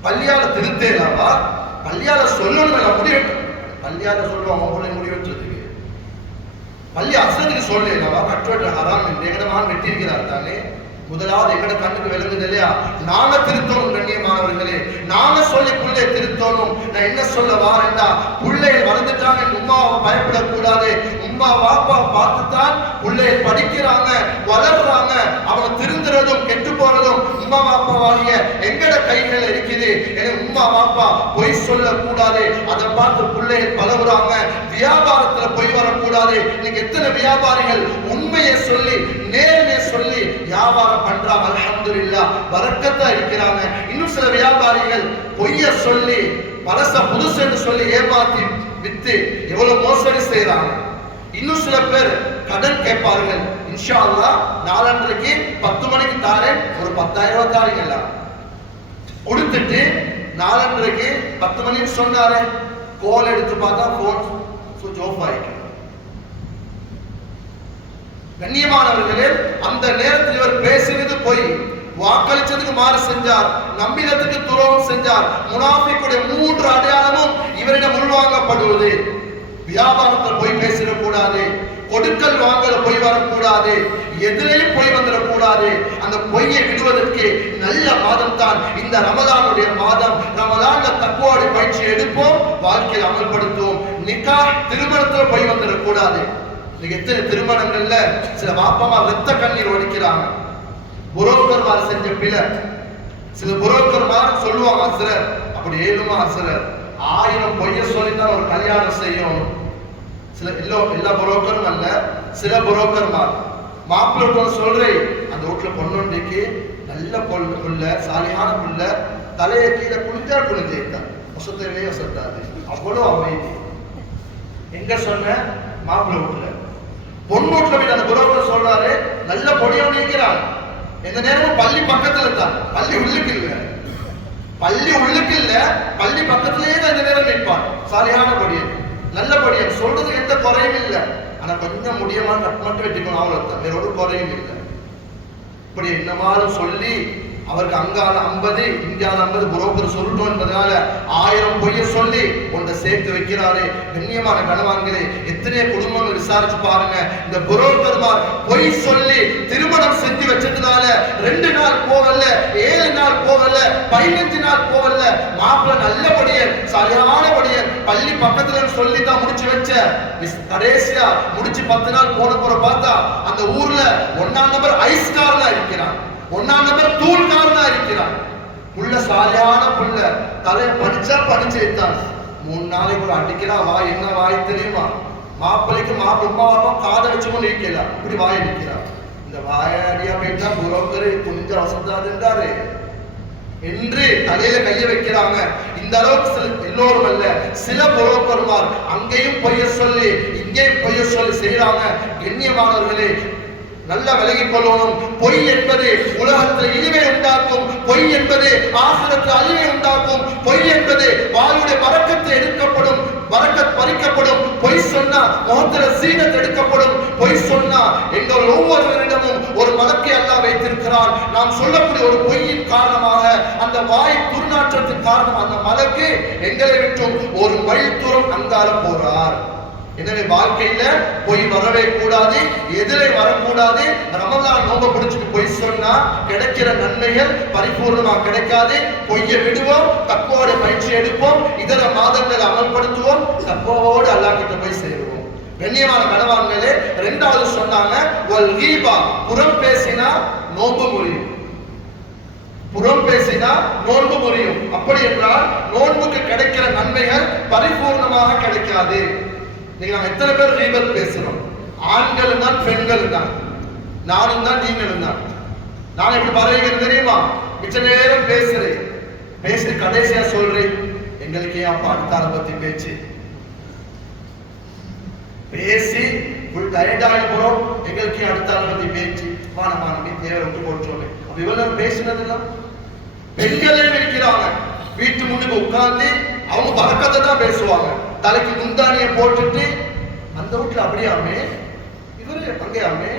பள்ளியால திருத்தேலாவா? பள்ளியால சொல்லணும் முடிவெட்டு. பள்ளியால சொல்லுவாங்க அவங்களே முடிவெட்டுறதுக்கு. பள்ளி அசத்துக்கு சொல்லலாவா? கட்டுவெட்டு ஹராம் என்று எங்கட மகன் வெட்டியிருக்கிறார் தானே. முதலாவது எங்கட கண்ணுக்கு விளங்குது இல்லையா? நாங்க திருத்தணும். கண்ணியமானவர்களே, நாங்க சொல்லி பிள்ளை திருத்தணும். நான் என்ன சொல்ல வாரேன்டா, பிள்ளைகள் வளர்ந்துட்டாங்க, உம்மாவை பயப்படக்கூடாது. உம்மா வாப்பா பார்த்துத்தான் பிள்ளைகள் படிக்கிறாங்க, வளர்றாங்க. அவங்க திருந்துறதும் கெட்டு போறதும் உம்மா வாப்பாவாகிய எங்கட கைகள் இருக்குது. எனவே உம்மா வாப்பா பொய் சொல்லக்கூடாது. அதை பார்த்து பிள்ளைகள் பழகுறாங்க. வியாபாரத்துல பொய் வரக்கூடாது. இன்னைக்கு எத்தனை வியாபாரிகள் உண்மையை சொல்லி நேர்மையை சொல்லி வியாபாரம் பண்றாங்க. அல்ஹம்துலில்லாஹ், பரக்கத்தா இருக்கிறாங்க. இன்னும் சில வியாபாரிகள் பொய்ய சொல்லி பலச புதுசு என்று சொல்லி ஏமாத்தி வித்து எவ்வளவு மோசடி செய்யறாங்க. இன்னும் சில பேர் கடன் கேட்பார்கள். இன்ஷா அல்லாஹ் நாளன்றைக்கு 10 மணிக்கு தாரேன், ஒரு 10,000 ரூபாய் தாரீங்களா கொடுத்துட்டு நாளன்றைக்கு 10 மணிக்கு சொன்னாரு, கோல் எடுத்து பார்த்தா போன் சுவிட்ச் ஆஃப் ஆயிருக்கு. கண்ணியமானவர்களே, அந்த நேரத்தில் இவர் பேசினது பொய், வாக்களிச்சதுக்கு மாறு செஞ்சார், நம்பினதுக்கு துரோகம் செஞ்சார். முனாஃபிக்குடைய 3 அடையாளமும் இவரிடம் உள்வாங்கப்படுவது. வியாபாரத்தில் பொய் பேசிடக்கூடாது, கொடுக்கல் வாங்கல பொய் வரக்கூடாது, எதிரையும் பொய் வந்துடக்கூடாது. அந்த பொய்யை விடுவதற்கு நல்ல மாதம் தான் இந்த ரமலானுடைய மாதம். ரமலான்ல தக்வாவுடைய பயிற்சி எடுப்போம், வாழ்க்கையில் அமல்படுத்துவோம். நிக்காஹ் திருமணத்தில் பொய் வந்துடக்கூடாது. எத்தனை திருமணங்கள்ல சில பாப்பமா ரத்த கண்ணீர் ஒடிக்கிறாங்க. புரோக்கர்மார் செஞ்ச பிழை. சில புரோக்கர்மார் சொல்லுவாங்க, அசரர் அப்படி ஏழுமா அசரர் 1000 பொய்ய சொல்லித்தான் ஒரு கல்யாணம் செய்யும். சில எல்லா புரோக்கரும் அல்ல, சில புரோக்கர்மார் மாப்பிள்ளை சொல்றேன், அந்த வீட்டுல பொண்ணுக்கு நல்ல புள்ள, சாலியான புள்ள, தலையை கீழே குளிஞ்சா குளிஞ்சிருக்கான், வசத்தவே வசத்தாது, அவ்வளவு அமைதி. எங்க சொன்ன? மாப்பிள்ளை வீட்டுல. பொண்ணு வீட்டுல போய் அந்த புரோக்கர் சொல்றாரு, நல்ல பொடியா நீக்கிறான். எந்த நேரமும் பள்ளி பக்கத்துல தான், பள்ளி உள்ளுக்கு இல்ல, பள்ளி உள்ளுக்கு இல்ல, பள்ளி பக்கத்திலேயே தான் இந்த நேரம் நிற்பான். சாலியான பொடியன், நல்ல பொடியன், சொல்றது எந்த குறையும் இல்லை. ஆனா கொஞ்சம் முடியமான கட் மட்டும் வெட்டிக்கணும், அவ்வளவுதான், வேற ஒரு குறையும் இல்லை. இப்படி என்னமாலும் சொல்லி அவருக்கு அங்கால 50 இங்கால 50 புரோக்கர் சொல்லட்டும் என்பதனால 1000 பொய்ய சொல்லி ஒன்றை சேர்த்து வைக்கிறாரு. கண்ணியமான கணவான்களே, எத்தனை குடும்பங்கள் விசாரிச்சு பாருங்க. இந்த புரோக்கர்மார் பொய் சொல்லி திருமணம் செஞ்சு வச்சதுனால 2 நாள் போகல, 7 நாள் போகல, 15 நாள் போகல. மாப்பிள்ள நல்லபடியன், சரியானபடியன், பள்ளி பக்கத்துல சொல்லி தான் முடிச்சு வச்ச. கடைசியா முடிச்சு 10 நாள் போன பார்த்தா அந்த ஊர்ல 1ஆம் நம்பர் ஐஸ்காரனா இருக்கிறான், 1ஆம் நம்பர் தூள்காரனா இருக்கிறான். புள்ள சாலியான புள்ள, தலையை படிச்சா படிச்சு வைத்தான். 3 நாளைக்கு ஒரு அடிக்கிறான். வாய் என்ன வாய் தெரியுமா? மாப்பிள்ளைக்கு உமாவாப்பா காதை வச்சுக்கொண்டு இருக்கிறான், இப்படி வாய் அடிக்கிறான். இந்த வாயடியா போயிட்டா புரோக்கரு கொஞ்ச வசந்தாதுன்றாரு என்று தலையில கைய வைக்கிறாங்க. இந்த அளவுக்கு எல்லோரும் அல்ல, சில புரோக்கர்மார் அங்கேயும் பொய்ய சொல்லி இங்கேயும் பொய்ய சொல்லி செய்யறாங்க. கண்ணியமானவர்களே, நல்ல விலகிக் கொள்ளணும். பொய் என்பது உலகத்தில் இழிவை உண்டாக்கும், பொய் என்பது ஆசிரத்தில் அழிவை உண்டாக்கும், பொய் என்பது வாளுடைய பறக்கத்தை எடுக்கப்படும், பறக்கத் பறிக்கப்படும். பொய் சொன்னா முகத்துல சீனத்தை எடுக்கப்படும். பொய் சொன்னா எங்கள் ஒவ்வொருவரிடமும் ஒரு மலக்கை அல்லாஹ் வைத்திருக்கிறார். நாம் சொல்லக்கூடிய ஒரு பொய்யின் காரணமாக அந்த வாய் துர்நாற்றத்தின் காரணம் அந்த மலக்கு எங்களை விட்டும் ஒரு மைல் தூரம் அங்கால போறார். எனவே வாழ்க்கையில பொய் வரவே கூடாது, எதிரே வரக்கூடாது. ரமலான் நோன்பை பிடிச்சிட்டு பொய் சொன்னா கிடைக்கிற நன்மைகள் பரிபூர்ணமா கிடைக்காது. பொய்யை விடுவோம், தக்குவோட பயிற்சி எடுப்போம், இதர மாதங்களை அமல்படுத்துவோம், தக்குவோடு அல்லாஹ் கிட்ட போய் சேருவோம். கண்ணியமான கணவான்களே, இரண்டாவது சொன்னாங்க வல் கீபா, புறம் பேசினா நோன்பு முறியும். புறம் பேசினா நோன்பு முறியும். அப்படி என்றால் நோன்புக்கு கிடைக்கிற நன்மைகள் பரிபூர்ணமாக கிடைக்காது. நீங்க நாங்க எத்தனை பேர் கீபத் பேசுறோம்? ஆண்களும் தான் பெண்களும் தான், நானும் தான் நீங்களும் தான். நான் எப்படி பரவுகிறது தெரியுமா? மிச்ச நேரம் பேசுறேன், பேசி கடைசியா சொல்றேன் எங்களுக்கு ஏன் அப்பா அடுத்தால பத்தி பேச்சு பேசி ஃபுல் டயர்ட் ஆகி போறோம், எங்களுக்கு அடுத்தால பத்தி பேச்சு மானமானி தேவை விட்டு போட்டுருவோம். அப்ப இவ்வளவு பேசினது இல்லை. பெண்களே இருக்கிறாங்க, வீட்டு முன்னுக்கு உட்கார்ந்து அவங்க பறக்கத்தை தான் பேசுவாங்க. தலைக்கு முந்தானியை போட்டுட்டு அந்த வீட்டுல அப்படியாமே, இவரு அங்கேயாமே,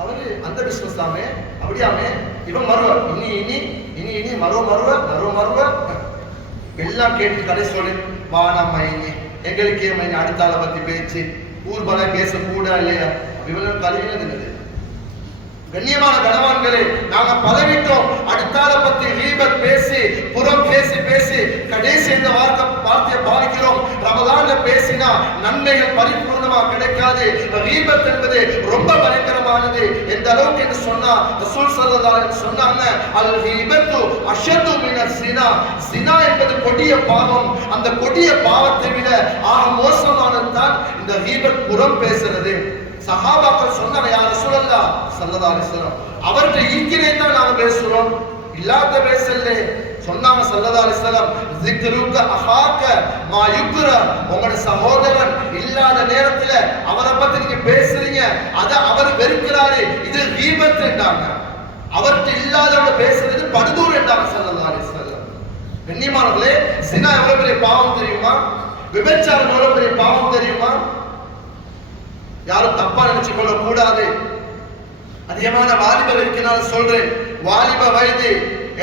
அவரு அந்த பிசினஸ் தாமே அப்படியாமே, இவன் மருவ இனி இனி இனி இனி மருவ மருவ மருவ மருவ எல்லாம் கேட்டு கடைசோடு வானம் மைனி எங்களுக்கு மைனி அடுத்தால பத்தி பேச்சு ஊர்பல பேச கூட இல்லையா? இவங்க கல்வினது என்னது? கண்ணியமான கணவான்களே, நாங்க பலவிட்டோம் அடுத்தால பத்தி கீபத் பேசி புறம் பேசி பேசி கடைசி இந்த வார்த்தையை பாவிக்கிறோம். ரமலான்ல பேசினா நன்மைகள் பரிபூர்ணமா கிடைக்காது. கீபத் என்பது ரொம்ப பயங்கரமானது. எந்த அளவுக்கு என்று சொன்னா ரசூல் ஸல்லல்லாஹு அலைஹி வஸல்லம் சொன்னாங்க, அல் கீபத்து அஷது மினஸ் ஸினா. ஸினா என்பது கொடிய பாவம். அந்த கொடிய பாவத்தை விட ஆக மோசமானது தான் இந்த கீபத் புறம் பேசுறது. சஹாபாக்கள் சொன்னாங்க, யா ரசூலல்லாஹ் ஸல்லல்லாஹு அலைஹி வஸல்லம், அவர்கிட்ட ஈக்கிரே தான் நாம பேசுறோம், இல்லாத பேசல. சொன்னாங்க ஸல்லல்லாஹு அலைஹி வஸல்லம், ஸிக்ருக அஹாக மா யுக்ர, உங்களோட சகோதரன் இல்லாத நேரத்துல அவரை பத்தி நீங்க பேசுறீங்க, அத அவர் வெறுக்கிறாரு, இது கீபத் என்றாங்க. அவர்கிட்ட இல்லாதவங்க பேசுறது படுதூர் என்றாங்க ஸல்லல்லாஹு அலைஹி வஸல்லம். கண்ணியமானவர்களே, ஸினா எவ்வளவு பெரிய பாவம் தெரியுமா? விபச்சாரம் எவ்வளவு பெரிய பாவம் தெரியுமா? யாரும் தப்பா நினைச்சு கொள்ள கூடாது. அதிகமான வாலிபர் இருக்கிறார் சொல்றேன். வாலிப வயது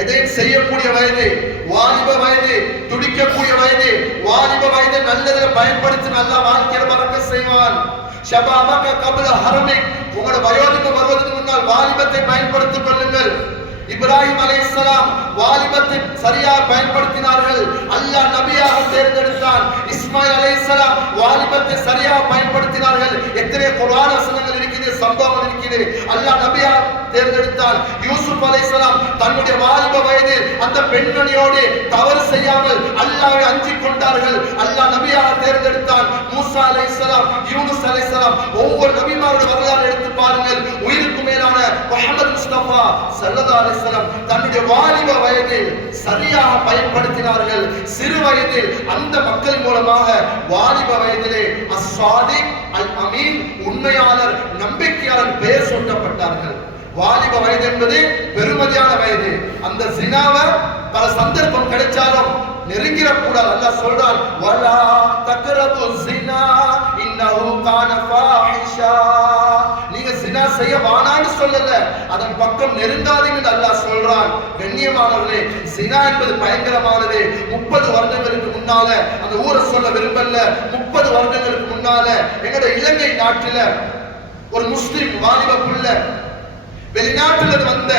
எதையும் செய்யக்கூடிய வயது, வாலிப வயது துடிக்கக்கூடிய வயது, வாலிப வயதை நல்லதில் பயன்படுத்தி நல்ல வாழ்க்கையில் பறக்க செய்வான். ஷபாபக கப்ல ஹரமிக், உங்களோட வயோதிகம் வருவதற்கு முன்னால் வாலிபத்தை பயன்படுத்திக் கொள்ளுங்கள். இப்ராஹிம் அலைஹிஸ்ஸலாம் வாலிபத்தை சரியாக பயன்படுத்தினார்கள், அல்லாஹ் நபியாக தேர்ந்தெடுத்தான். இஸ்மாயில் அலைஹிஸ்ஸலாம் வாலிபத்தை சரியாக பயன்படுத்தினார்கள். எத்தனை குர்ஆன் வசனங்கள் இருக்குது, சம்பவங்கள் இருக்குது, அல்லாஹ் நபியாக தேர்ந்தெடுத்தான். யூசுப் அலைஹிஸ்ஸலாம் தன்னுடைய வாலிப வயதில் அந்த பெண்மணியோடு தவறு செய்யாமல் அல்லாஹ்வை அஞ்சிக் கொண்டார்கள், அல்லாஹ் நபியாக தேர்ந்தெடுத்தான். மூசா அலைஹிஸ்ஸலாம், யூனுஸ் அலைஹிஸ்ஸலாம், ஒவ்வொரு நபிமாருடைய வரலாறு எடுத்து பாருங்கள். உயிருக்கு மேலான முஹம்மது முஸ்தபா ஸல்லல்லாஹு அலைஹி வஸல்லம் தன்னுடைய வாலிப வயதில் சரியாக பயன்படுத்தினார்கள். சிறு வயதில் அந்த மக்கள் மூலமாக வாலிப வயதிலே அஸ்ஸாதிக் அல் அமீன், உண்மையாளர் நம்பிக்கையாளர் பெயர் சூட்டப்பட்டார்கள். வாலிப வயது என்பது பெருமதியான வயது. அந்த ஸினாவை பல சந்தர்ப்பம் கிடைச்சாலும் நெருங்கிட கூடாது. அல்லாஹ் சொல்றான், வலா தக்ரபு ஸினா இன்னஹு கான ஃபாஹிஷா. நீங்க ஸினா செய்ய வானான்னு சொல்லல, அதன் பக்கம் நெருங்காதீங்கன்னு அல்லாஹ் சொல்றான். கண்ணியமானவர்களே, ஸினா என்பது பயங்கரமானது. 30 வருடங்களுக்கு முன்னால, அந்த ஊரை சொல்ல விரும்பல, 30 வருடங்களுக்கு முன்னால எங்கட இலங்கை நாட்டில ஒரு முஸ்லிம் வாலிப புள்ள வெளிநாட்டில் வந்த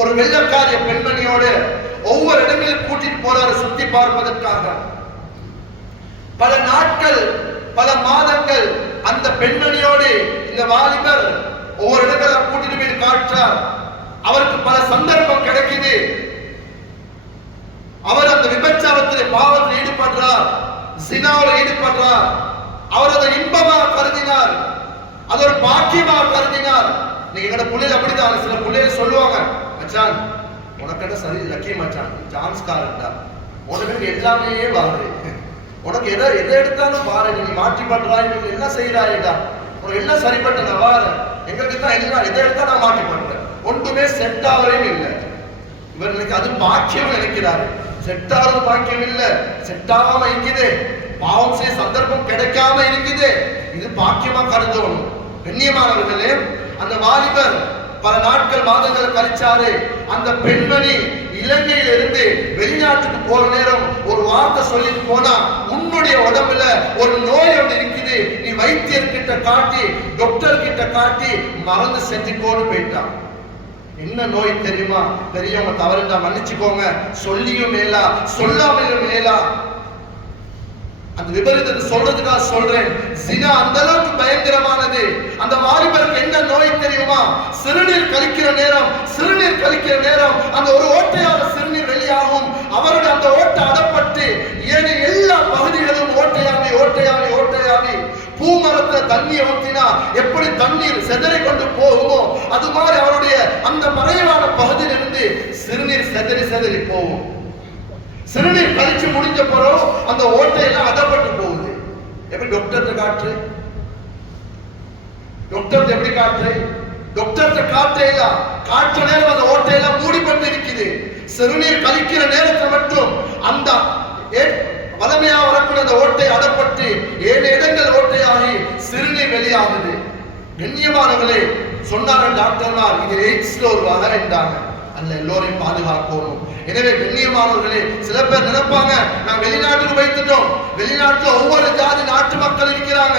ஒரு வெள்ளக்காரிய பெண்மணியோடு ஒவ்வொரு இடங்களில் கூட்டிட்டு போறாரு சுத்தி பார்ப்பதற்காக. பல நாட்கள் பல மாதங்கள் அந்த பெண்மணியோடு இந்த வாலிபர் ஒவ்வொரு இடங்களை கூட்டிட்டு போய் காட்டுறார். அவருக்கு பல சந்தர்ப்பம் கிடைக்குது. அவர் அந்த விபச்சாரத்திலே பாவத்தில் ஈடுபடுறார், ஸினாவில் ஈடுபடுறார். அவர் அதை இன்பமாக கருதினார், அது ஒரு பாக்கியமாக கருதினார். நீங்க எங்கட பிள்ளைகள் அப்படிதான். சில பிள்ளைகள் சொல்லுவாங்க, மச்சான் உனக்கு சரி லக்கி மச்சான், சான்ஸ் காரண்டா, உனக்கு எல்லாமே வாரு, உனக்கு எதை எடுத்தாலும் பாரு, நீங்க மாற்றி பண்றாய், நீங்க என்ன செய்யறாய்டா, உனக்கு எல்லாம் சரிப்பட்ட நான் வார, எங்களுக்கு தான் எல்லாம் எதை எடுத்தா நான் மாற்றி பண்றேன், ஒன்றுமே செட் ஆகவே இல்லை. இவர் எனக்கு அது பாக்கியம் நினைக்கிறாரு. செட் ஆகிறது பாக்கியம் இல்லை, செட் ஆகாம இருக்குது, பாவம் செய்ய சந்தர்ப்பம் கிடைக்காம இருக்குது, இது பாக்கியமா கருதணும். கண்ணியமானவர்களே, அந்த வாலிபர் பல நாட்கள் மாதங்கள் கழிச்சாரு. அந்த பெண்மணி இலங்கையிலிருந்து வெளிநாட்டுக்கு போற நேரம் ஒரு வார்த்தை சொல்லிட்டு போனா, உன்னுடைய உடம்புல ஒரு நோய் ஒன்று இருக்குது, நீ வைத்தியர்கிட்ட காட்டி டாக்டர் கிட்ட காட்டி மருந்து செஞ்சுக்கோன்னு போயிட்டான். என்ன நோய் தெரியுமா? பெரியவங்க தவறுண்டா மன்னிச்சுக்கோங்க, சொல்லியும் மேலா சொல்லாமையும் மேலா. அந்த விபரீதத்தை சொல்றதுக்காக சொல்றேன். ஜினா அந்த அளவுக்கு பயங்கரமானது. அந்த வாலிபருக்கு என்ன நோய் தெரியுமா? சிறுநீர் கழிக்கிற நேரம் அந்த ஒரு ஓட்டையாக சிறுநீர் வெளியாகும். அவருடைய அந்த ஓட்டை அடப்பட்டு ஏனைய எல்லா பகுதிகளும் ஓட்டையாவி பூமரத்துல தண்ணியை ஊத்தினா எப்படி தண்ணீர் செதறி கொண்டு போகுமோ அது மாதிரி அவருடைய அந்த மறைவான பகுதியிலிருந்து சிறுநீர் செதறி போகும். சிறுநீர் கழிச்சு முடிஞ்ச பிறகு அந்த ஓட்டையெல்லாம் அடப்பட்டு போகுது. எப்படி டாக்டர் காற்று காற்ற நேரம் அந்த ஓட்டையெல்லாம் மூடிப்பட்டு இருக்குது. சிறுநீர் கழிக்கிற நேரத்தில் மட்டும் அந்த வளமையா வரக்கூடிய அந்த ஓட்டை அடப்பட்டு 7 இடங்கள் ஓட்டையாகி சிறுநீர் வெளியாகுது. கண்ணியமானவர்களே, சொன்னாங்க டாக்டர்மார், இது எய்ட்ஸ்ல ஒரு வகை என்றாங்க. அல்ல, எல்லோரையும் பாதுகாக்கணும். எனவே கண்ணியமானவர்களே, சில பேர் நினைப்பாங்க நான் வெளிநாட்டுக்கு வைத்துட்டோம். வெளிநாட்டுல ஒவ்வொரு ஜாதி நாட்டு மக்கள் இருக்கிறாங்க,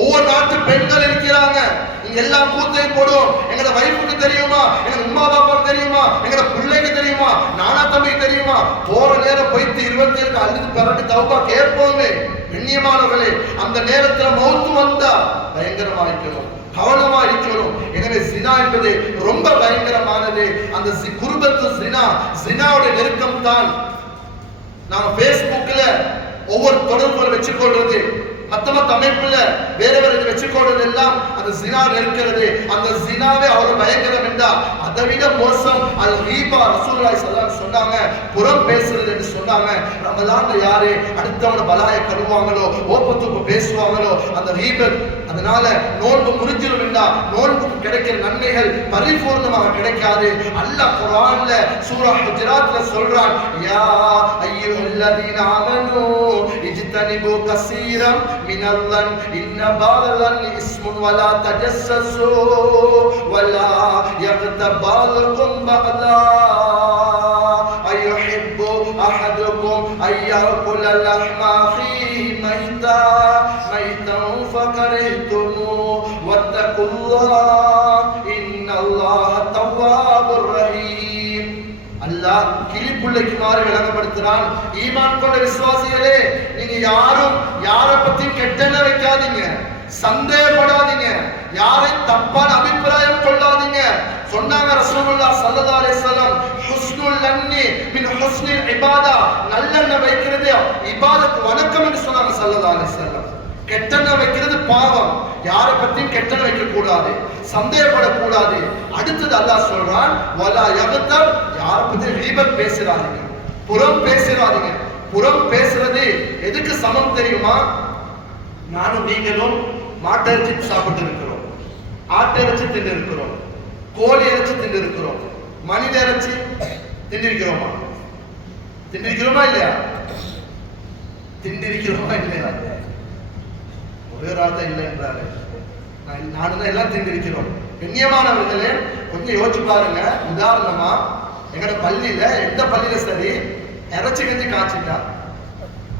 ஒவ்வொரு நாட்டு பெண்கள் இருக்கிறாங்க. நீங்க எல்லா கூத்தையும் போடுவோம். எங்க வைஃபுக்கு தெரியுமா, எங்க உமா பாப்பாக்கு தெரியுமா, எங்க பிள்ளைக்கு தெரியுமா, நானா தம்பிக்கு தெரியுமா? போற நேரம் போயிட்டு 27 அழுது பிறகு தௌபா கேட்போமே. கண்ணியமானவர்களே, அந்த நேரத்துல மௌத்து வந்தா பயங்கரமா இருக்கணும், கவனமா இருக்கணும். எனவே ஜினா என்பது ரொம்ப பயங்கரமானது. அந்த குர்பத்து ஜினாவுடைய நெருக்கம் தான். நாம Facebookல ஒவ்வொரு தொடர்புகளை வச்சுக்கொள்றது, மத்த அமைப்புல வேற வச்சுக்கொள்றது எல்லாம் அந்த ஜினா இருக்கிறது. அந்த ஜினாவே அவ்வளவு பயங்கரம் என்றா அதை விட மோசம் அல் ஹீபா. ரசூலுல்லாஹி ஸல்லல்லாஹு அலைஹி வஸல்லம் சொன்னாங்க, புறம் பேசுறது என்று சொன்னாங்க. ரமலான்ல யாரு அடுத்தவன பலாய கழுவாங்களோ, ஓப்பத்துப்பு பேசுவாங்களோ அந்த ஹீபத். அதனால நோன்பு முறிஞ்சிரும் என்றா நோன்புக்கு கிடைக்கிற நன்மைகள் பரிபூர்ணமாக கிடைக்காது. அல்லாஹ் குர்ஆன்ல சூரா ஹுஜராத்ல சொல்றான், யா அய்யுஹல்லதீன ஆமனூ இஜ்தனிபு கஸீரம் மினல்லன் இன்ன பாலன் இஸ்முன் வலா தஜஸ்ஸஸு வலா யக்தப் பாலகும் பஅதா அய்யுஹிப்பு அஹதுக்கும் அய்யாகுல லஹ்மா அஹீஹி மைதன் ஃபகரிஹ்துமு வத்தகுல்லாஹ் இன்னல்லாஹ தவ்வாபுர் ரஹீம். அல்லாஹ் கிளிப்புள்ளைக்கு மாறி விளங்கப்படுத்துறான். ஈமான் கொண்ட விசுவாசிகளே, நீங்க யாரும் யாரை பத்தியும் கெட்டெண்ண வைக்காதீங்க, சந்தேகப்படாதீங்க, யாரை தப்பான அபிப்பிராயம் கொள்ளாதீங்க. சொன்னாங்க ரசூலுல்லாஹ் ஸல்லல்லாஹு அலைஹி வஸல்லம், ஹுஸ்னுல் லன்னி மின் ஹுஸ்னில் இபாதா, நல்லெண்ணம் வைக்கிறது இபாதத் வணக்கம் என்று சொன்னாங்க ஸல்லல்லாஹு அலைஹி வஸல்லம். கெட்டெண்ணம் வைக்கிறது பாவம். யாரை பத்தியும் கெட்டெண்ணம் வைக்க கூடாது, சந்தேகப்படக்கூடாது. அடுத்தது அல்லாஹ் சொல்றான், வலா யக்தப், யாரை பத்தி கீபத் பேசுறாதீங்க, புறம் பேசுறாதீங்க. புறம் பேசுறது எதுக்கு சமம் தெரியுமா? நானும் நீங்களும் மாட்டிறைச்சி சாப்பிட்டு இருக்கிறோம், ஆட்டிறைச்சி தின்னு இருக்கிறோம், கோழி இறைச்சி தின்னு இருக்கிறோம், மனித இறைச்சி திண்டிருக்கிறோமா? திண்டிருக்கிறோமா இல்லையா? திண்டிருக்கிறோமா இல்லையா? ஒரே ராத்தா இல்லை என்றாரு. நானும் தான் எல்லாம் திண்டிருக்கிறோம். கண்ணியமானவர்களே, கொஞ்சம் யோசிச்சு பாருங்க. உதாரணமா எங்கட பள்ளியில, எந்த பள்ளியில சரி, இறைச்சி கஞ்சி காய்ச்சிட்டா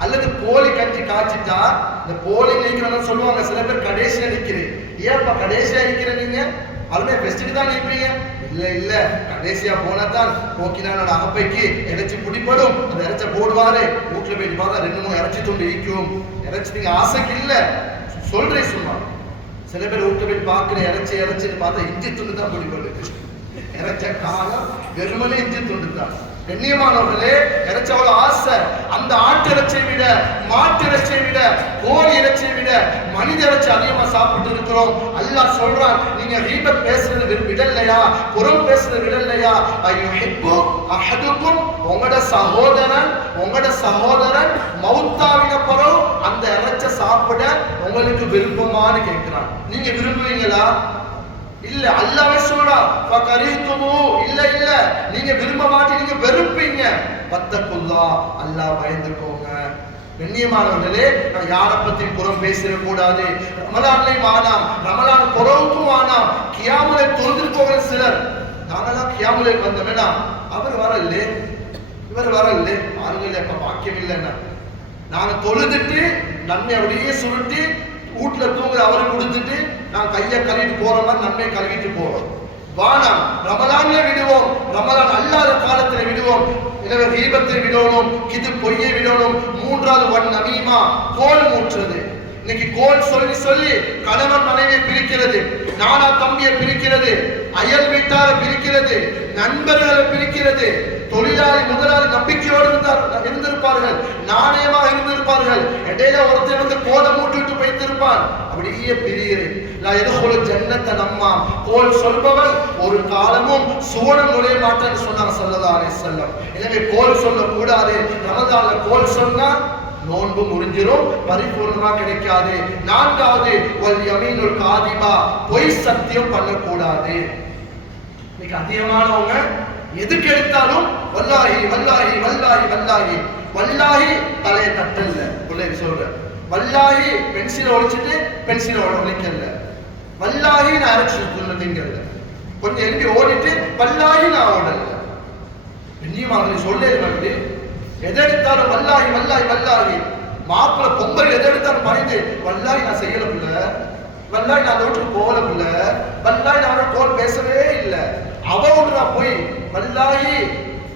அல்லது கோழி கஞ்சி காய்ச்சிட்டா, இந்த கோழி நீக்கிறோம்னு சொல்லுவாங்க. சில பேர் கடைசியா நிக்கிறேன். ஏன்ப்பா கடைசியா நிக்கிற நீங்க? அதுமே பெஸ்ட்டுக்கு தான் நிற்பீங்க. இல்ல கடைசியா போனா தான் போக்கினானோட அகப்பைக்கு இறைச்சி பிடிப்படும். அந்த இறைச்ச போடுவாரு, வீட்டுல போயிட்டு பார்த்தா 2-3 இறைச்சி துண்டு ஈக்கும். இறைச்சி நீங்க ஆசைக்கு இல்ல சொல்றேன் சும்மா. சில பேர் வீட்டுல போயிட்டு பாக்குற இறைச்சின்னு பார்த்தா இஞ்சி துண்டு தான் பிடிப்பது. இறைச்ச காலம் வெறுமனே இஞ்சி துண்டு தான். கண்ணியமானவர்களே, இறைச்சி அவ்வளவு ஆசை. அந்த ஆட்டு இறைச்சியை விட, மாட்டு இறைச்சியை விட, கோழி இறைச்சியை விட மனித இறைச்சி அதிகமா சாப்பிட்டு இருக்கிறோம். அல்லாஹ் சொல்றான், நீங்க கீபத் பேசுறது விடலையா, புறம் பேசுறது விடலையா? அய்யுஹிப்பு அஹதுக்கும், உங்களோட சகோதரன் மௌத்தாவின பிறகு அந்த இறைச்சி சாப்பிட உங்களுக்கு விருப்பமானு கேட்கிறான். நீங்க விரும்புவீங்களா? இல்ல. அல்லாஹ்வே சொல்றான், ஃபகரிஹ்துமு, இல்ல நீங்க விரும்ப மாட்டீங்க, நீங்க வெறுப்பீங்க. வத்தகுல்லாஹ், அல்லாஹ் பயந்துக்கோங்க. கண்ணியமானவர்களே, நான் யாரை பத்தி புறம் பேசிட கூடாது. ரமலான்லையும் ஆனாம், ரமலான் புறவுக்கும் ஆனாம். கியாமுலை தொழுது போகிற சிலர், நாங்கெல்லாம் கியாமுலை வந்தோம்னா அவர் வரல, இவர் வரல, பாருங்களே அப்ப பாக்கியம் இல்லைன்னா நாங்க தொழுதுட்டு நன்மை அப்படியே சுருட்டி வீட்டுல தூங்குற அவருக்கு கொடுத்துட்டு நான் கையை கழுவிட்டு போற மாதிரி நன்மையை கழுவிட்டு போறோம். வானம் ரமலான்ல விடுவோம், ரமலான் அல்லாத காலத்துல விடுவோம். எனவே தீபத்தை விடணும், இது பொய்யை விடணும். மூன்றாவது வன் நமீமா, கோல் மூற்றுறது. இன்னைக்கு கோல் சொல்லி சொல்லி கணவன் மனைவியை பிரிக்கிறது, நானா தம்பியை பிரிக்கிறது, அயல் வீட்டாரை பிரிக்கிறது, நண்பர்களை பிரிக்கிறது. தொழிலாளி முதலாளி நம்பிக்கையோடு இருந்திருப்பார்கள், நாணயமா இருந்திருப்பார்கள். இடையில ஒருத்தர் வந்து கோலை மூட்டுட்டு வைத்திருப்பான், அப்படியே பிரிகிறேன். ஜன்னத்தை நம்மா கோல் சொல்பவன் ஒரு காலமும் சுவனம் நுழைய மாட்டான்னு சொன்னாங்க ஸல்லல்லாஹு அலைஹி வஸல்லம். எனவே கோல் சொல்ல கூடாது. ரமதான்ல கோல் சொன்னா நோன்பு முடிஞ்சிரும், பரிபூர்ணமா கிடைக்காது. நான்காவது வல் யமீனுல் காதிபா, பொய் சத்தியம் பண்ணக்கூடாது. இன்னைக்கு அதிகமானவங்க எதுக்கு எடுத்தாலும் வல்லாஹி வல்லாஹி வல்லாஹி வல்லாஹி வல்லாஹி தலையை தட்டல்ல பிள்ளை சொல்ற, வல்லாஹி பென்சிலை ஒழிச்சிட்டு பென்சிலை ஒழிக்கல, வல்லாஹி நான் அரைச்சு சொன்னதுங்கிறத கொஞ்சம் எழுதி ஓடிட்டு வல்லாஹி நான் ஓடல. பெண்ணியமாக சொல்ல எதை எடுத்தாலும் வல்லாஹி வல்லாஹி வல்லாஹி. மாப்பிள்ள பொங்கல் எதை எடுத்தாலும் பயந்து வல்லாஹி நான் செய்யல பிள்ள, வல்லாஹி நான் ரோட்டுக்கு போகல பிள்ள, வல்லாஹி நான் கோல் பேசவே இல்லை. அவனோடு நான் போய் வல்லாஹி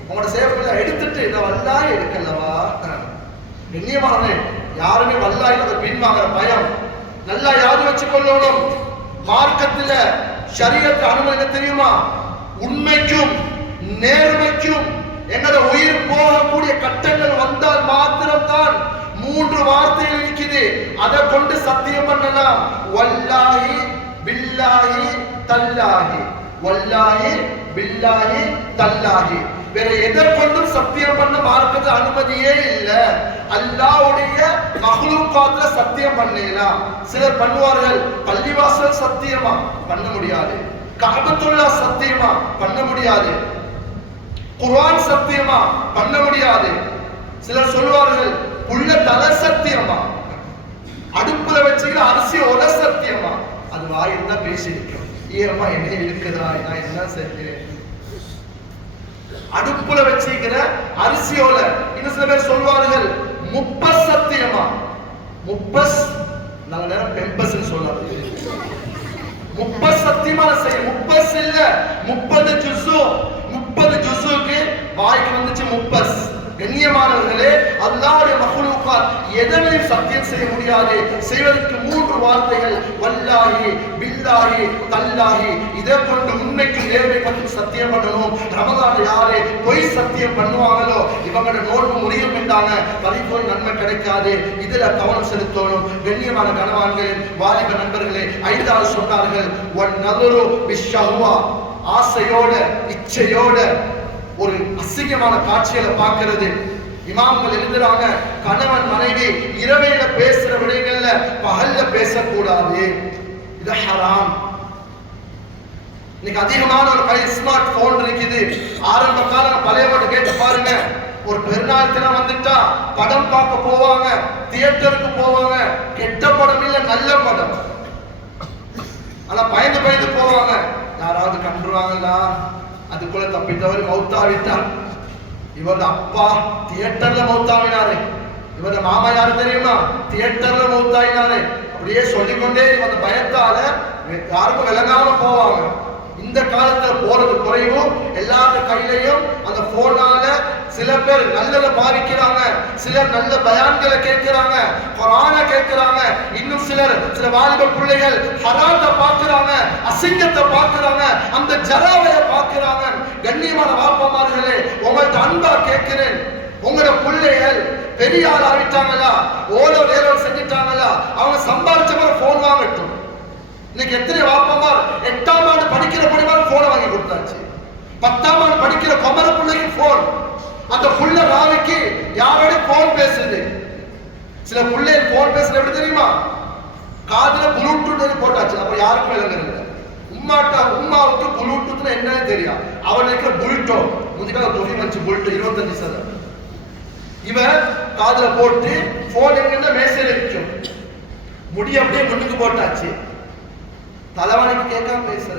உங்களோட சேவல எடுத்துட்டு நான் வல்லாஹி எடுக்கலவா. பெண்ணியமாக யாருமே வல்லாஹி பின்வாங்கிற பயம் நல்லா யாரு வச்சுக்கொள்ளணும். மார்க்கத்துல ஷரியத் அனுமதி தெரியுமா? உண்மைக்கும் நேர்மைக்கும் எங்களோட உயிர் போகக்கூடிய கட்டங்கள் வந்தால் மாத்திரம்தான் 3 வார்த்தைகள் இருக்குது, அதை கொண்டு சத்தியம் பண்ணலாம். வல்லாஹி பில்லாஹி தல்லாஹி, வல்லாஹி பில்லாஹி தல்லாஹி. வேற எதை கொண்டும் சத்தியம் பண்ண மார்க்கத்து அனுமதியே இல்லை. அல்லாஹ்வுடைய மஹ்லூகாத்ல சத்தியம் பண்ணலாம். சிலர் பண்ணுவார்கள், பள்ளிவாசல் சத்தியமா பண்ண முடியாது, கஅபத்துல்லா சத்தியமா பண்ண முடியாது, குர்ஆன் சத்தியமா பண்ண முடியாது. சிலர் சொல்வார்கள் புள்ள தலை சத்தியமா, அடுப்புல வச்சுக்கிற அரிசி ஒல சத்தியமா. அது வாயிருந்தா பேசிருக்கோம், ஏமா என்ன இருக்குதா, நான் என்ன செஞ்சேன். அடுப்புல வச்சுக்கிற அரிசியோல இன்னும் சில பேர் சொல்வார்கள் முப்பஸ் சத்தியமா. முப்பஸ் நல்ல நேரம் பெம்பஸ் சொல்லாது, முப்பஸ் சத்தியமா செய்ய. முப்பஸ் இல்ல 30 ஜுஸு, 30 ஜுஸுக்கு வாய்க்கு வந்துச்சு முப்பஸ். கண்ணியமானவர்களே, அல்லாஹ்வுடைய மக்லூகாத் எதனையும் சத்தியம் செய்ய முடியாது. செய்வதற்கு 3 வார்த்தைகள் வல்லாஹி பில்லாஹி தல்லாஹி. இதை கொண்டு உண்மைக்கு நேர்மை பற்றி சத்தியம் பண்ணணும். ரமதான்ல யாரு பொய் சத்தியம் பண்ணுவாங்களோ இவங்களோட நோன்பு முடியும் என்றாங்க, பரிபூர்ண நன்மை கிடைக்காது. இதுல கவனம் செலுத்தணும். கண்ணியமான கணவான்களே, வாலிப நண்பர்களே, 5வது சொன்னார்கள் வன் நதுரு பிஷ்ஷஹ்வா, ஆசையோட இச்சையோட ஒரு அசிங்கமான காட்சிகளை பார்க்கிறது. இமாம்கள் எழுதுறாங்க, கணவன் மனைவி இரவையில பேசுற விடயங்கள்ல பகல்ல பேசக்கூடாது, இது ஹராம். இன்னைக்கு அதிகமான ஒரு கை ஸ்மார்ட் போன் இருக்குது. ஆரம்ப காலம் பழைய பாட்டு கேட்டு பாருங்க, ஒரு பெருநாள் தினம் வந்துட்டா படம் பார்க்க போவாங்க, தியேட்டருக்கு போவாங்க. கெட்ட படம் இல்ல, நல்ல படம். ஆனா பயந்து பயந்து போவாங்க, யாராவது கண்டுருவாங்களா, அதுக்குள்ள தப்பித்தவர் மௌத்தாவிட்டார். இவரது அப்பா தியேட்டர்ல மௌத்தாவினாரு, இவரது மாமா யாரு தெரியுமா, தியேட்டர்ல மௌத்தாயினாரு. அப்படியே சொல்லிக்கொண்டே இவங்க பயத்தால யாருக்கும் விளங்காம போவாங்க. இந்த காலத்துல போறது குறைவும், எல்லாரும் கையிலையும் அந்த போனால சில பேர் நல்லத பாவிக்கிறாங்க, சிலர் நல்ல பயான்களை கேட்கிறாங்க, குர்ஆனை கேட்கிறாங்க. இன்னும் சில வாலிப பிள்ளைகள் ஹராத்தை பார்க்கிறாங்க, அசிங்கத்தை பார்க்கிறாங்க, அந்த ஜராவைய பார்க்கிறாங்க. கண்ணியமான வாப்பமார்களே, உங்கள்ட்ட அன்பா கேட்கிறேன், உங்களோட பிள்ளைகள் பெரிய ஆள் ஆகிட்டாங்களா, ஓலோ வேலோ செஞ்சுட்டாங்களா, அவங்க சம்பாதிச்ச மாதிரி போன் வாங்கட்டும். இன்னைக்கு எத்தனை வாப்பமார் 8ஆம் ஆண்டு படிக்கிற படிமார் போனை வாங்கி கொடுத்தாச்சு, 10ஆம் ஆண்டு படிக்கிற குமர பிள்ளைக்கு போன். அந்த புள்ள ராவிக்கு யாரோட போன் பேசுது. சில புள்ளை போன் பேசுறது எப்படி தெரியுமா, காதுல ப்ளூடூத் போட்டாச்சு, அப்ப யாருக்கும் விளங்குறது. உம்மாவுக்கு ப்ளூடூத்னா என்னன்னு தெரியும், அவனுக்கு புல்டோ முதுகால தொகை வந்துச்சு, புல்டோ 25%. இவன் காதுல போட்டு போன் எங்க மேசையில இருக்கும், முடி அப்படியே முன்னுக்கு போட்டாச்சு, தலைவாணிக்கு கேட்காம பேசுற.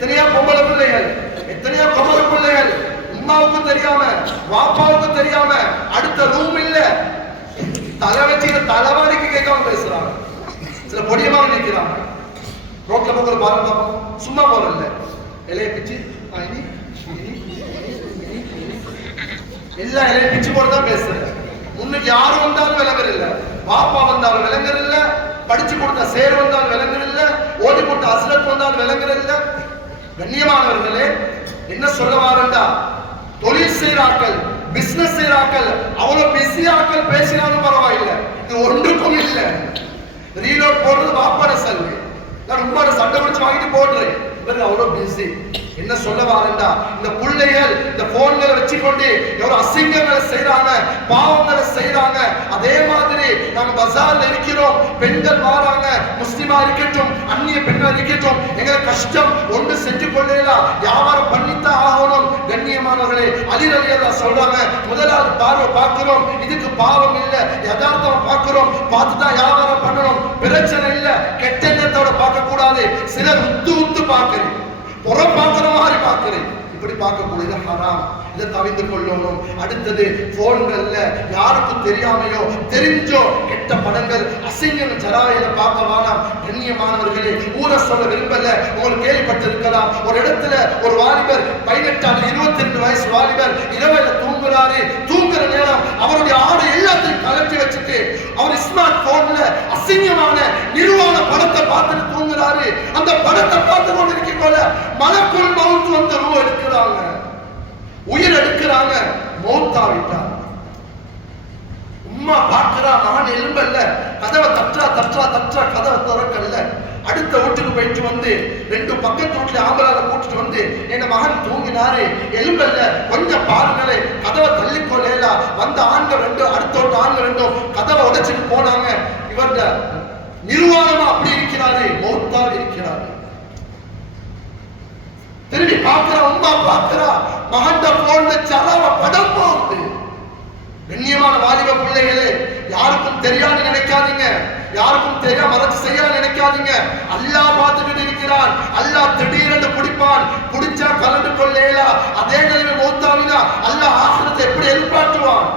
எத்தனையோ பொம்பளை பிள்ளைகள், எத்தனையோ பொம்பளை பிள்ளைகள் உமாவுக்கு தெரியாம வாப்பாவுக்கு தெரியாம அடுத்த ரூம் இல்ல தலை வச்சு தலைவாரிக்கு கேட்காம பேசுறாங்க. சில பொடியமாக நிற்கிறாங்க. ரோட்ல போகிற பாருங்க பார்ப்போம், சும்மா போறல இலைய பிச்சு எல்லா இலைய பிச்சு போட்டுதான் பேசுறேன். முன்னுக்கு யாரு வந்தாலும் விளங்குற இல்ல, பாப்பா வந்தாலும் விளங்குற இல்ல, படிச்சு கொடுத்த சேர் வந்தாலும் விளங்குற இல்ல, ஓடி கொடுத்த அசரத் வந்தாலும் விளங்குற இல்ல. கண்ணியமானவர்களே, என்ன சொல்ல வாரண்டா, தொழில் செய்யறாக்கள், பிசினஸ் செய்யறாக்கள், அவ்வளவு பிஸி ஆக்கள் பேசினாலும் பரவாயில்லை, இது ஒன்றுக்கும் இல்லை. ரீலோட் போடுறது வாப்பாட செல்வி, நான் உங்களோட சண்டை பிடிச்சு வாங்கிட்டு போடுறேன், அவ்வளவு பிஸி. என்ன சொல்ல வாரண்டா, இந்த பிள்ளைகள் இந்த போன்களை வச்சுக்கொண்டு எவ்வளவு அசிங்கங்களை செய்யறாங்க, பாவங்களை செய்யறாங்க. அதே மாதிரி நம்ம பஜார்ல இருக்கிறோம், பெண்கள் வராங்க, முஸ்லிமா இருக்கட்டும் அந்நிய பெண்கள் இருக்கட்டும், எங்களை கஷ்டம் ஒன்று செஞ்சு கொள்ளலாம், வியாபாரம் பண்ணித்தான் ஆகணும். கண்ணியமானவர்களே, அலி ரலியல்லாஹு சொல்றாங்க, முதலாவது பார்வை பார்க்கிறோம், இதுக்கு பாவம் இல்ல, யதார்த்தம் பார்க்கிறோம், பார்த்துதான் வியாபாரம் பண்ணணும், பிரச்சனை இல்ல. கெட்ட எண்ணத்தோட பார்க்க கூடாது. சிலர் உத்து உத்து பார்க்கிறேன், புறம் பார்க்கிற மாதிரி பார்க்கிறேன், இப்படி பார்க்கக்கூடியது ஹராம். இதை தவிர்த்து கொள்ளணும். அடுத்தது போன்கள்ல யாருக்கும் தெரியாமையோ தெரிஞ்சோ கெட்ட படங்கள் அசிங்கம் ஜராயில பார்க்க வேணாம். கண்ணியமானவர்களே, ஊரை சொல்ல விரும்பல, உங்களுக்கு கேள்விப்பட்டிருக்கலாம், ஒரு இடத்துல ஒரு வாலிபர் 18 22 வயசு வாலிபர் இரவுல தூங்குறாரு. தூங்குற நேரம் அவருடைய ஆடை எல்லாத்தையும் கலட்டி வச்சுட்டு அவர் ஸ்மார்ட் போன்ல அசிங்கமான நிர்வாண படத்தை பார்த்துட்டு தூங்குறாரு. அந்த படத்தை பார்த்து கொண்டு இருக்க மலக்குள் மவுத் வந்து ரூ எடுக்கிறாங்க, உயிர் எடுக்கிறாங்க, மௌத்தாவிட்டார். உம்மா பார்க்கிறா, மகன் எலும்பல்ல, கதவை தற்றா தற்றா தற்றா, கதவை திறக்கல்ல. அடுத்த வீட்டுக்கு போயிட்டு வந்து 2 பக்கத்து வீட்டுல ஆம்பளால கூட்டிட்டு வந்து, என் மகன் தூங்கினாரு, எலும்பல்ல, கொஞ்சம் பாருங்களே, கதவை தள்ளிக்கொள்ளா. வந்த ஆண்கள் 2, அடுத்த வீட்டு ஆண்கள் 2 கதவை உடைச்சிட்டு போனாங்க. இவர்த நிர்வாணமா அப்படி இருக்கிறாரு, மௌத்தால் இருக்கிறாரு. திரும்பி பார்க்கிறா, உம்மா பார்க்கிறா, மகண்ட போன்ல சராவ படம் போகுது. கண்ணியமான வாலிப பிள்ளைகளே, யாருக்கும் தெரியாது நினைக்காதீங்க, யாருக்கும் தெரியாம மறைச்சு செய்ய நினைக்காதீங்க. அல்லாஹ் பார்த்துக்கிட்டு இருக்கிறான். அல்லாஹ் திடீரென்று பிடிப்பான், பிடிச்சா கலந்து கொள்ளேலா. அதே நிலைமை மௌத்தாவினா அல்லாஹ் ஆகிரத்தை எப்படி எழுப்பாட்டுவான்?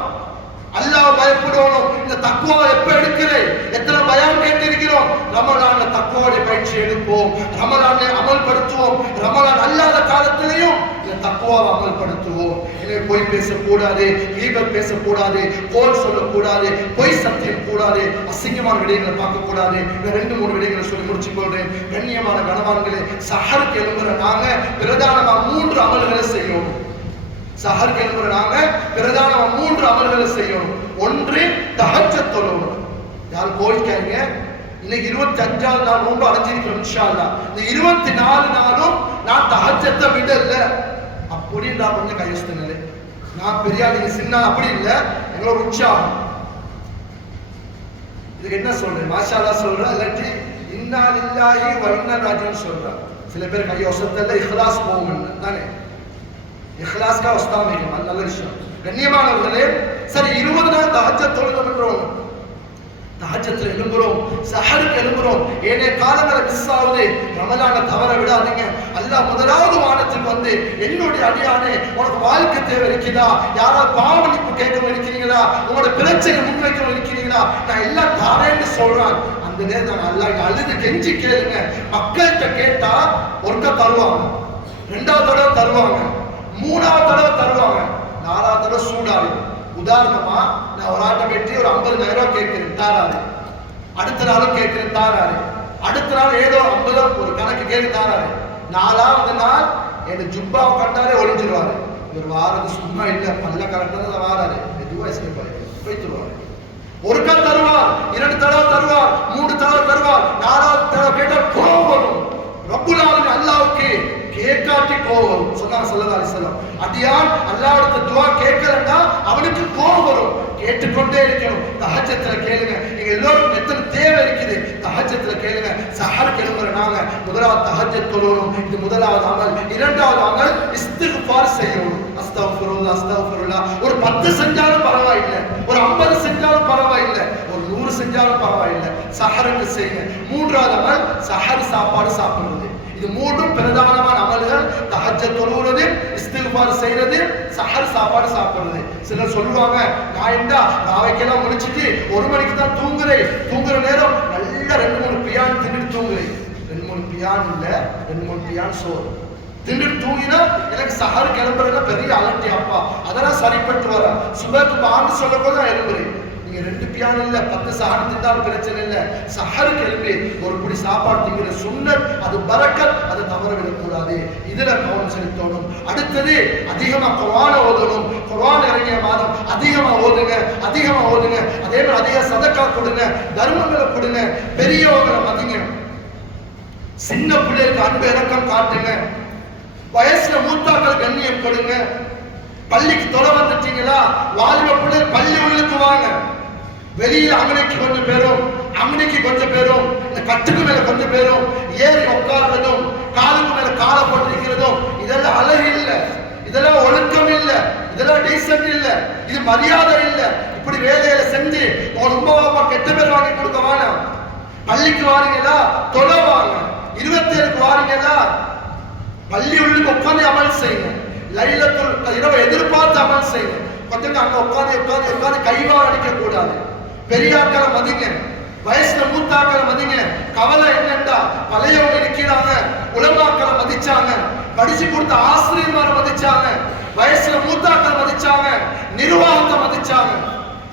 அல்லாஹ் பயப்படுவோம். இந்த தக்குவா எப்ப எடுக்கிறேன், எத்தனை பயம் கேட்டிருக்கிறோம். ரமலான்ல தக்குவாவுடைய பயிற்சி எடுப்போம், ரமலானை அமல்படுத்துவோம். ரமலான் அல்லாத காலத்திலையும் இந்த தக்குவாவை அமல்படுத்துவோம். எனவே பொய் பேசக்கூடாது, கீபத் பேசக்கூடாது, கோல் சொல்லக்கூடாது, பொய் சத்தியம் கூடாது, அசிங்கமான விடயங்களை பார்க்கக்கூடாது. இந்த 2-3 விடயங்களை சொல்லி முடிச்சு கொள்றேன். கண்ணியமான கணவான்களே, சஹருக்கு எழும்புற நாங்க பிரதானமா 3 அமல்களை செய்யணும். சஹருக்கு எழும்புற நாங்க பிரதானமா 3 அமல்களை செய்யணும். ஒன்று தஹஜ்ஜத் தொழுகணும். யார் கோயிக்காங்க, இன்னைக்கு 25வது நாள் நோன்பு அடைஞ்சிருக்கோம் இன்ஷா அல்லாஹ். இந்த 24 நாளும் நான் தஹஜ்ஜத்தை விடல அப்படின்றா கொஞ்சம் கையெழுத்துங்களே. நான் பெரியா, நீங்க சின்ன அப்படி இல்ல, எங்களோட உற்சாகம். இதுக்கு என்ன சொல்றேன், மாஷா அல்லாஹ் சொல்றேன், இல்லாட்டி இன்னா லில்லாஹி வ இன்னா ராஜிஊன் சொல்றேன். சில பேர் கையொசத்தல்ல இஹ்லாஸ் போகும் தானே, இஹ்லாஸ்கா வஸ்தாமிக்கும், அது நல்ல விஷயம். கண்ணியமானவர்களே, சரி 20 நாள் தஹஜ்ஜத் தொழுகிறோம், தஹஜ்ஜத்ல எழும்புறோம், சஹருக்கு எழும்புறோம். ஏனே காலங்களை மிஸ் ஆகுது. ரமலானை தவற விடாதீங்க. அல்லாஹ் முதலாவது வானத்தில் வந்து, என்னுடைய அடியானே, உனக்கு வாழ்க்கை தேவை இருக்கிறதா, யாராவது பாவமன்னிப்பு கேட்க இருக்கிறீங்களா, உங்களோட பிரச்சனை முன்வைக்க இருக்கிறீங்களா, நான் எல்லாம் தாரேன்னு சொல்றான். அந்த நேரம் அல்லாஹ் அழுது கெஞ்சி கேளுங்க. மக்கள்கிட்ட கேட்டா ஒருக்க தருவாங்க, 2வது தடவை தருவாங்க, 3வது தடவை தருவாங்க, 4வது தடவை சூடாகும். உதாரணமா, நான் ஒரு ஆட்டை வெட்டி ஒரு 50,000 ரூபாய் கேட்கிறேன், தாராரு. அடுத்த நாளும் கேட்கிறேன், தாராரு. அடுத்த நாள் ஏதோ 50 ஒரு கணக்கு கேட்டு தாராரு. 4வது நாள் என் ஜுப்பாவை கண்டாலே ஒளிஞ்சிருவாரு. இவர் வாரது சும்மா இல்ல, பல்ல கரெக்டாக வாராரு, மெதுவா போய்த்துருவாரு. ஒரு கால் தருவார், 2 தடவை தருவார், 3 தடவை தருவார், 4வது தடவை கேட்டா கோபம் வரும். ரப்புல் ஆலமீன் அல்லாஹ்வுக்கு கேட்காட்டி கோபம் சொன்னாங்க ஸல்லல்லாஹு அலைஹி வஸல்லம். அடியான் அல்லாஹ்வுக்கு துஆ கேட்கலன்னா அவனுக்கு கோபம் வரும். கேட்டுக்கொண்டே இருக்கணும். தஹஜ்ஜத்ல கேளுங்க. நீங்க எல்லாரும் எத்தனை தேவை இருக்குது, தஹஜ்ஜத்ல கேளுங்க. சஹருக்கு எழும்புற நாங்க முதலாவது தஹஜ்ஜத் தொழணும். இது முதலாவது அமல். 2வது அமல் இஸ்திக்ஃபார் செய்யணும். அஸ்தக்ஃபிருல்லாஹ் அஸ்தக்ஃபிருல்லாஹ். ஒரு 10 செஞ்சாலும் பரவாயில்லை, ஒரு 50 செஞ்சாலும் பரவாயில்லை, ஒரு 100 செஞ்சாலும் பரவாயில்லை. சஹருக்கு செய்யுங்க. 3வது அமல் சஹர் சாப்பாடு சாப்பிடுறது. இது 3ம் பிரதானமான அமல். செய்யறது, சஹர் சாப்பாடு சாப்பிடுறது. சிலர் சொல்லுவாங்க, நான் வைக்கலாம் முடிச்சுட்டு 1 மணிக்கு தான் தூங்குறேன், தூங்குற நேரம் நல்லா 2-3 பியான் தின்னுட்டு தூங்குறேன். 2-3 பியான் இல்ல, 2-3 பியான் சோறு தின்னுட்டு தூங்கினா எனக்கு சஹர் கிளம்புறதுல பெரிய அலட்டி அப்பா, அதெல்லாம் சரிப்பட்டு வர. சுபக்கு பாங்கு சொல்ல போது நான் எழும்புறேன். நீங்க 2 பியான் இல்ல 10 சஹர் தின்னாலும் பிரச்சனை இல்ல, சஹர் கிளம்பி ஒரு குடி சாப்பாடு திங்கிற சுன்னத், அது பரக்கத், அதை தவற விடக்கூடாது. இதுல கவனம் செலுத்தணும். அடுத்தது அதிகமா குர்ஆன் ஓதணும். குர்ஆன் இறங்கிய மாதம் அதிகமா ஓதுங்க, அதிகமா ஓதுங்க. அதே மாதிரி அதிக சதக்கா கொடுங்க, தர்மங்களை கொடுங்க, பெரியவங்களை மதிங்க, சின்ன பிள்ளைகளுக்கு அன்பு இறக்கம் காட்டுங்க, வயசுல மூத்தாக்கள் கண்ணியம் கொடுங்க. பள்ளிக்கு தொலை வந்துட்டீங்களா, வாலிப பிள்ளைகள் பள்ளி உள்ளுக்கு வாங்க. வெளியில அங்கனைக்கு கொஞ்சம் பேரும், அங்கனைக்கு கொஞ்சம் பேரும், இந்த கட்டுக்கு மேல கொஞ்சம் பேரும் ஏறி உட்கார்றதும், காலுக்கு மேல காலை போட்டிருக்கிறதும், இதெல்லாம் அழகு இல்லை, இதெல்லாம் ஒழுக்கம் இல்லை, இதெல்லாம் டீசன்ட் இல்லை, இது மரியாதை இல்லை. இப்படி வேலையில செஞ்சு உங்க உமா கெட்ட பேர் வாங்கி கொடுக்க வேணாம். பள்ளிக்கு வாரீங்களா, தொலை வாங்க. 27க்கு வாரீங்களா, பள்ளி உள்ளுக்கு உட்காந்து அமல் செய்யுங்க. லைலத்துல் இரவு எதிர்பார்த்து அமல் செய்யுங்க. கொஞ்சம் அங்க உட்காந்து உட்காந்து உட்காந்து கைவா அடிக்க கூடாது. பெரியாக்களை மதிங்க, வயசுல மூத்தாக்களை மதிங்க. கவலை என்னண்டா, பழையவங்க இருக்கிறாங்க, உலமாக்களை மதிச்சாங்க, படிச்சு கொடுத்த ஆசிரியர்மாரை மதிச்சாங்க, வயசுல மூத்தாக்களை மதிச்சாங்க, நிர்வாகத்தை மதிச்சாங்க.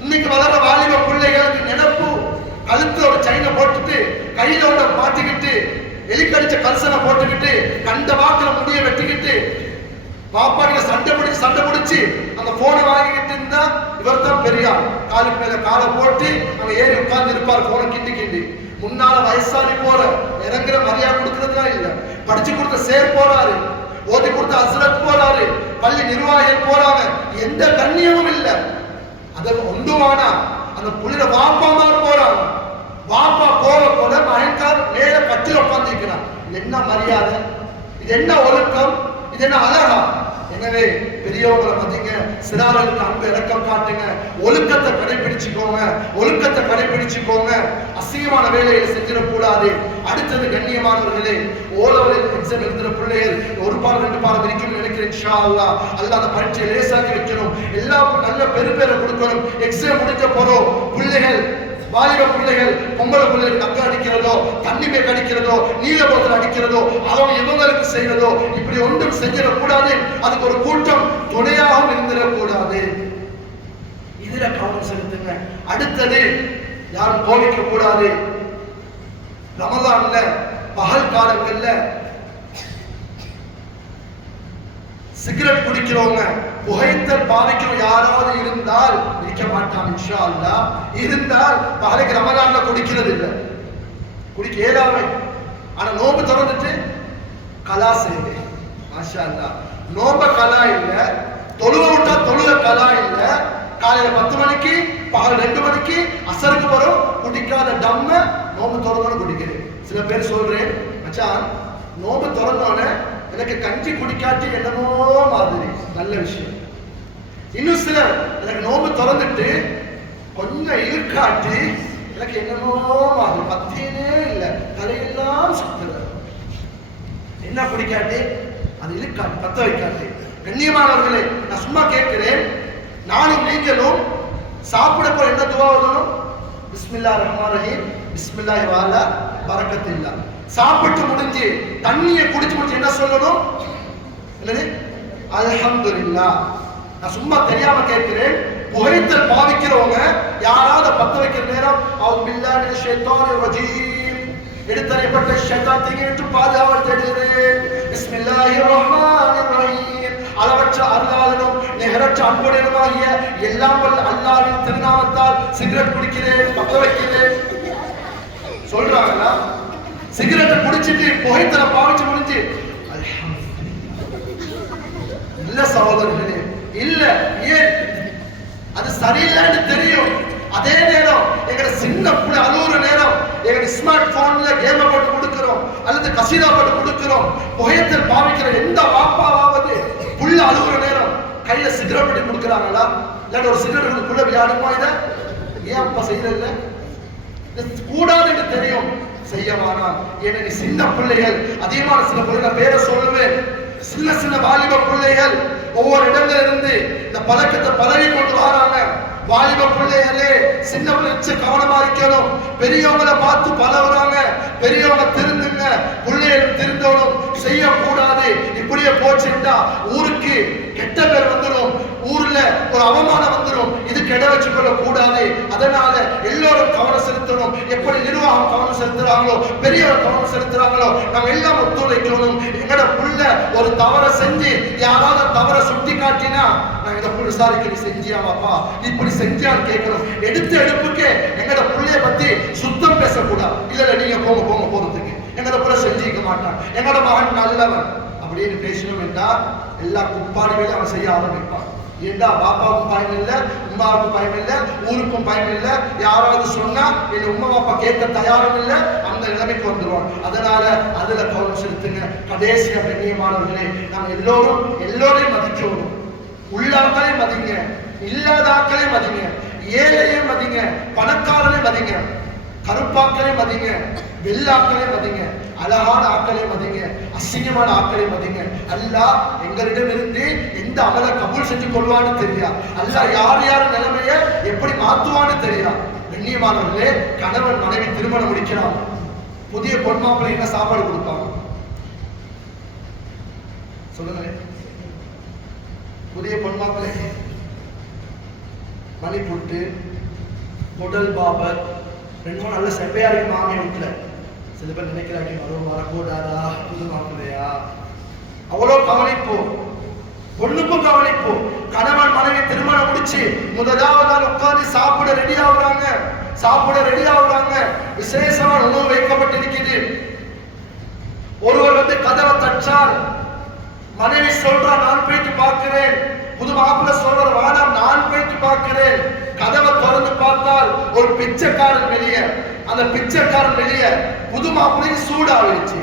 இன்னைக்கு வளர வாலிப பிள்ளைகளுக்கு நினைப்பு, கழுத்துல ஒரு செயினை போட்டுட்டு, கையில ஒண்ண மாட்டிக்கிட்டு, எலிக்கடிச்ச கல்சனை போட்டுக்கிட்டு, கண்ட வாக்குல முடிய வெட்டிக்கிட்டு, பாப்பாடிக்க சண்டை பிடிச்சு அந்த போனை வாங்கிக்கிட்டு இருந்தா இவர் தான் பெரியார். காலுக்கு மேல காலை போட்டு அங்க ஏறி உட்கார்ந்து இருப்பார், போனை கிண்டி கிண்டி. முன்னால வயசாளி போற இறங்குற மரியாதை கொடுக்கறதுலாம் இல்ல. படிச்சு கொடுத்த சேர் போறாரு, ஓதி கொடுத்த அஸ்ரத் போறாரு, பள்ளி நிர்வாகிகள் போறாங்க, எந்த கண்ணியமும் இல்ல. அதை ஒன்றுவானா அந்த புள்ளிட வாப்பாமார் போறாங்க. வாப்பா போக போல மகன்கார் மேல கட்டில் உட்கார்ந்து இருக்கிறான். என்ன மரியாதை, இது என்ன ஒழுக்கம், இது என்ன அழகா? எனவே பெரியவங்களை மதிங்க, சிறார்களுக்கு அன்பு இறக்கம் காட்டுங்க, ஒழுக்கத்தை கடைபிடிச்சுக்கோங்க, ஒழுக்கத்தை கடைபிடிச்சுக்கோங்க. அசிங்கமான வேலையை செஞ்சிடக்கூடாது. அடுத்தது கண்ணியமானவர்களே, ஓலவர் எக்ஸாம் எழுதுற பிள்ளைகள் 1 பாடம் 2 பாடம் இருக்கணும்னு நினைக்கிறேன். இன்ஷா அல்லாஹ் அல்லாஹ் அந்த பரீட்சையை லேசாக்கி வைக்கணும், எல்லாம் நல்ல பெருப்பேரை கொடுக்கணும். எக்ஸாம் முடிஞ்ச போறோம் பிள்ளைகள், வாலிப பிள்ளைகள், பொம்பளை பிள்ளைகளுக்கு அக்கா அடிக்கிறதோ, தண்ணி பேக் அடிக்கிறதோ, நீல போத்தல் அடிக்கிறதோ, அவங்க இவங்களுக்கு செய்யறதோ, இப்படி ஒன்றும் செஞ்சிடக்கூடாது. அதுக்கு ஒரு கூட்டம் துணையாகவும் இருந்திடக்கூடாது. இதுல கவனம் செலுத்துங்க. அடுத்தது, யாரும் கோவிக்க கூடாது. ரமலான்ல பகல் காலங்கள்ல சிகரெட் குடிக்கிறவங்க, புகைத்தல் பாவிக்கிறோம் யாராவது இருந்தால், இருக்க மாட்டான் இன்ஷா அல்லாஹ், இருந்தால் பகலுக்கு ரமலான்ல குடிக்கிறது இல்லை, குடிக்க ஏலாமை. ஆனா நோம்பு திறந்துட்டு கலா செய்யுங்க. மாஷா அல்லாஹ், நோம்ப கலா இல்ல, தொழுவ விட்டா தொழுக கலா இல்ல. காலையில 10 மணிக்கு, பகல் 2 மணிக்கு, அசருக்கு வரும் குடிக்காத டம்ம நோம்பு திறந்தோன்னு குடிக்கிறேன். சில பேர் சொல்றேன், மச்சான் நோம்பு திறந்தோன்னு எனக்கு கஞ்சி குடிக்காட்டி என்னமோ மாதிரி, நல்ல விஷயம். இன்னும் சிலர் எனக்கு நோம்பு திறந்துட்டு கொஞ்சம் இழுக்காட்டி எனக்கு என்னமோ மாதிரி, பத்தியே இல்ல, தலையெல்லாம் சுத்துற. என்ன குடிக்காட்டி? அது இழுக்காட்டி, பத்த வைக்காட்டி. கண்ணியமானவர்களே, நான் சும்மா கேட்கிறேன், நானும் நீங்களும் சாப்பிட போற என்ன துவா ஓதணும்? பிஸ்மில்லாஹிர் ரஹ்மானிர் ரஹீம், பிஸ்மில்லாஹி வஅலா பரக்கத்தில்லா. சாப்பிட்டு முடிஞ்சு தண்ணியை குடிச்சு முடிச்சு என்ன சொல்லணும்? என்னது? அல்ஹம்துலில்லாஹ். நான் சும்மா தெரியாம கேட்கிறேன், புகைத்தல் பாவிக்கிறவங்க யாராவது பத்த வைக்கிற நேரம் அவுது பில்லாஹி மினஷ் ஷைத்தானிர் ரஜீம், எடுத்தறியப்பட்ட ஷைத்தான் தீங்கிட்டு பாதுகாவல் தேடுகிறேன். பிஸ்மில்லாஹிர் ரஹ்மானிர் ரஹீம், அளவற்ற அருளாளனும் நிகரற்ற அன்புடையனுமாகிய எல்லாம் வல்ல அல்லாஹ்வின் திருநாமத்தால் சிகரெட் குடிக்கிறேன், பத்த வைக்கிறேன் சொல்றாங்களா? சிகரெட்டை குடிச்சிட்டு புகைத்தலை பாவிச்சு முடிஞ்சு இல்ல சகோதரர்களே, இல்ல. ஏன்? அது சரியில்லைன்னு தெரியும். அதே நேரம் எங்க சின்ன புள்ள அழுகுற நேரம் எங்க ஸ்மார்ட் போன்ல கேம போட்டு கொடுக்கிறோம், அல்லது கசீதா போட்டு கொடுக்கிறோம். புகைத்தல் பாவிக்கிற எந்த வாப்பாவது புள்ள அழுகுற நேரம் கையில சிகரெட் பண்ணி கொடுக்குறாங்களா? இல்லாட்ட ஒரு சிகரெட் புள்ள விளையாடுமா? இதை ஏன் அப்பா செய்யல? கூடாதுன்னு தெரியும், செய்யவானா? ஏன்னா நீ சின்ன பிள்ளைகள், அதிகமான சில பிள்ளைகள் பேரை சொல்லுவேன், சின்ன சின்ன வாலிப பிள்ளைகள் ஒவ்வொரு இடத்துல இருந்து இந்த பழக்கத்தை பழகி கொண்டு வராங்க. வாலிப பிள்ளைகளே, சின்ன பிள்ளை கவனமா இருக்கணும். பெரியவங்களை பார்த்து பழகுறாங்க. பெரியவங்க திருந்துங்க, பிள்ளைகள் திருந்தணும். செய்யக்கூடாது. இப்படியே போச்சுட்டா ஊருக்கு கெட்ட பேர் வந்துடும், ஊர்ல ஒரு அவமானம் வந்துடும். இது கெட வச்சு கொள்ள கூடாது. அதனால எல்லோரும் கவனம் செலுத்தணும். எப்படி நிர்வாகம் கவனம் செலுத்துறாங்களோ, பெரியவர் கவனம் செலுத்துறாங்களோ, நம்ம எல்லாம் ஒத்துழைக்கணும். எங்கட புள்ள ஒரு தவறை செஞ்சு யாராவது தவறை சுட்டி காட்டினா நான் இதை விசாரிக்க செஞ்சியாவாப்பா, இப்படி செஞ்சியான்னு கேட்கணும். எடுத்த எடுப்புக்கு எங்கட புள்ளைய பத்தி சுத்தம் பேசக்கூடாது. இல்ல நீங்க போங்க போங்க போறதுக்கு எங்கட புள்ள செஞ்சிக்க மாட்டான், எங்கட மகன் நல்லவன் அப்படின்னு பேசணும் என்றால் எல்லா குப்பாடிகளையும் அவன் செய்ய ஆரம்பிப்பான். ஏண்டா பாப்பாவுக்கும் பயம் இல்லை, உமாவுக்கும் பயம் இல்லை, ஊருக்கும் பயம் இல்லை. யாராவது சொன்னா என் உமா பாப்பா கேட்க தயாரும் இல்லை, அந்த நிலைமைக்கு வந்துடுவான். அதனால அதுல கவனம் செலுத்துங்க. கடைசியா கண்ணியமானவர்களே, நாம் எல்லோரையும் மதிக்கணும். உள்ளாக்களே மதிங்க, இல்லாத ஆக்களே மதிங்க, ஏழையே மதிங்க, பணக்காரனே மதிங்க, கருப்பாக்களே மதிங்க, வெள்ளாக்களே மதிங்க, அழகான ஆக்களே மதிங்க, அசிங்கமான ஆக்களே மதிங்க. அல்லாஹ் எங்களிடம் இருந்து எந்த அமல கபூல் செஞ்சு கொள்வான்னு தெரியா. அல்லாஹ் யார் யார் நிலைமைய எப்படி மாத்துவான்னு தெரியா. கண்ணியமானவர்களே, கணவன் மனைவி திருமணம் முடிக்கிறான். புதிய பொன்மாப்பிள்ளை என்ன சாப்பாடு கொடுப்பாங்க சொல்லுங்க. புதிய பொன்மாப்பிள்ளை மணி புட்டு, முதல் பாபர், 2 நல்ல செப்பையா இருக்கு மாமியை வீட்டுல. சில பேர் நினைக்கிறாங்க வரக்கூடாதா, புது மாப்பிள்ளையா. அவ்வளோ கவனிப்பு, பொண்ணுக்கும் கவனிப்பு. கணவன் மனைவி திருமணம் முடிச்சு முதலாவது நாள் உட்கார்ந்து சாப்பிட ரெடி ஆகுறாங்க. விசேஷமான உணவு வைக்கப்பட்டிருக்குது. ஒருவர் வந்து கதவை தட்டார். மனைவி சொல்றா நான் போயிட்டு பார்க்கிறேன். புது மாப்பிள்ளை சொல்ற வேணாம் நான் போயிட்டு பார்க்கிறேன். கதவை திறந்து பார்த்தால் ஒரு பிச்சைக்காரன் வெளியே. அந்த பிச்சைக்காரன் வெளியே புது மாப்பிள்ளைக்கு சூடாவிடுச்சு.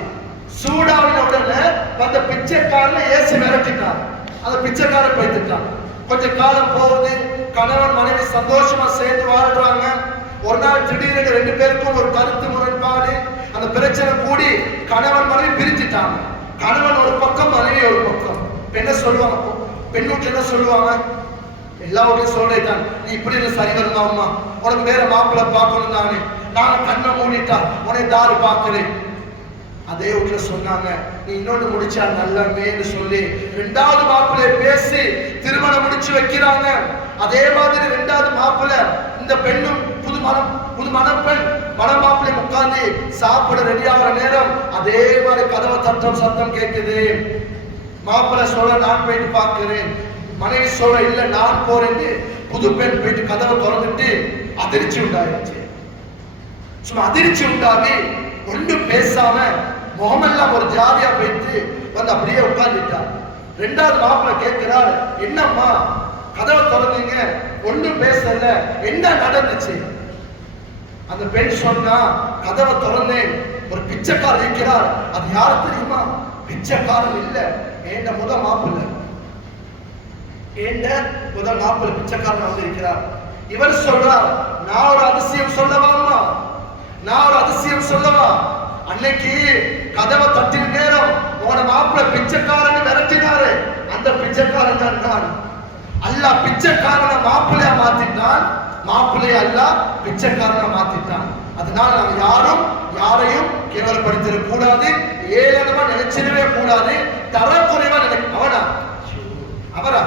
சூடாவின உடனே அந்த பிச்சைக்காரனை ஏசி மிரட்டிட்டான். அந்த பிச்சைக்காரன் போயிட்டான். கொஞ்ச காலம் போகுது. கணவன் மனைவி சந்தோஷமா சேர்ந்து வாழ்றாங்க. ஒரு நாள் திடீரென்று 2 பேருக்கும் ஒரு கருத்து முரண்பாடு. அந்த பிரச்சனை கூடி கணவன் மனைவி பிரிஞ்சிட்டாங்க. கணவன் ஒரு பக்கம், மனைவி ஒரு பக்கம். என்ன சொல்லுவாங்க, பெண்ணுக்கு என்ன சொல்லுவாங்க, எல்லாருக்கும் சொல்றேன், நீ இப்படி சரி வருமா அம்மா, உனக்கு வேற மாப்பிள்ளை பார்க்கணும் தானே, நான் கண்ணை மூடிட்டா உனக்கு தாரு பார்க்கிறேன். அதே வீட்டுல சொன்னாங்க, நீ இன்னொன்னு முடிச்சா நல்லமேன்னு சொல்லி 2வது மாப்பிள்ளை பேசி திருமணம் முடிச்சு வைக்கிறாங்க. அதே மாதிரி 2வது மாப்பிள்ளை, இந்த பெண்ணும் புது மணப்பெண் மணமாப்பிள்ளை உட்கார்ந்து சாப்பிட ரெடி ஆகிற நேரம் அதே மாதிரி கதவை தட்டம் சத்தம் கேட்குது. மாப்பிள்ளை சொல்ற நான் போயிட்டு பார்க்கிறேன், மனைவி சொல்ற இல்ல நான் போறேன். புது பெண் போயிட்டு கதவை திறந்துட்டு அதிர்ச்சி உண்டாயிருச்சு. சும்மா அதிர்ச்சி உண்டாகி ஒன்றும் பேசாம முகமெல்லாம் ஒரு ஜாதியா போயிட்டு வந்து அப்படியே உட்கார்ந்துட்டார். 2வது மாப்பிள்ளை கேட்கிறார், என்னம்மா கதவை திறந்தீங்க, ஒன்றும் பேசல, என்ன நடந்துச்சு? அந்த பெண் சொன்னா, கதவை திறந்தேன், ஒரு பிச்சைக்காரர் இருக்கிறார். அது யாரு தெரியுமா? பிச்சைக்காரன் இல்ல, ஏண்ட முதல் மாப்பிள்ளை பிச்சைக்காரன் வந்து இருக்கிறார். இவர் சொல்றார், நான் ஒரு அதிசயம் சொல்லவாமா, நான் ஒரு அதிசயம் சொல்லவா? அன்னைக்கு கதவை தட்டின நேரம் உன மாப்பிள்ளை பிச்சைக்காரன் விரட்டினாரு. அந்த பிச்சைக்காரன் தான் நான். அல்லாஹ் பிச்சைக்காரனை மாப்பிள்ளையா மாத்திட்டான், மாப்பிள்ளைய அல்லாஹ் பிச்சைக்காரனை மாத்திட்டான். அதனால நாம் யாரையும் கேவலப்படுத்திட கூடாது, ஏளனமா நினைச்சிடவே கூடாது, தரக்குறைவா அவரா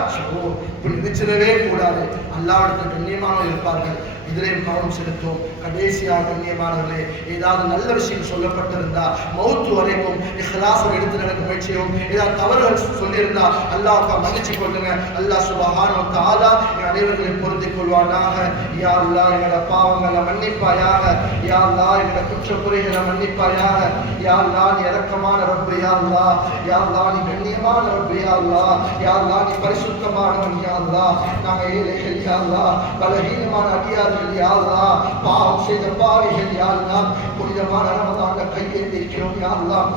இப்படி நினைச்சிடவே கூடாது. அல்லாஹ்விடத்தில் கண்ணியமாக இருப்பார்கள். இதிலேயும் கவனம் செலுத்தும். கடைசியாக கண்ணியமானவர்களே, ஏதாவது நல்ல விஷயம் சொல்லப்பட்டிருந்தா மௌத்து வரைக்கும் இஹ்லாஸோடு எடுத்து நடக்க முயற்சியும். ஏதாவது தவறுகள் சொல்லியிருந்தா அல்லாஹ்வை மன்னிச்சு கொள்ளுங்க. அல்லாஹ் சுப்ஹானஹு வ தஆலா அனைவர்களையும் பொருந்திக் கொள்வானாக. யா அல்லாஹ் எங்களோட பாவங்களை மன்னிப்பாயாக. யா அல்லாஹ் எங்களோட குற்ற குறைகளை மன்னிப்பாயாக. யா அல்லாஹ் நீ இரக்கமான ரப்பு. யா அல்லாஹ், யா அல்லாஹ் நீ கண்ணியமான ரப்பு. யா அல்லாஹ், யா அல்லாஹ் நீ பரிசுத்தமானவன். யா அல்லாஹ் நாங்கள் ஏழைகள். யா அல்லாஹ் பலவீனமான அடியார்கள். யா அல்லாஹ் பாவம் செய்த பாவிகள். யா அல்லாஹ் புனிதமான ரமதான்ல கையேந்தி இருக்கிறோம். யா அல்லாஹ்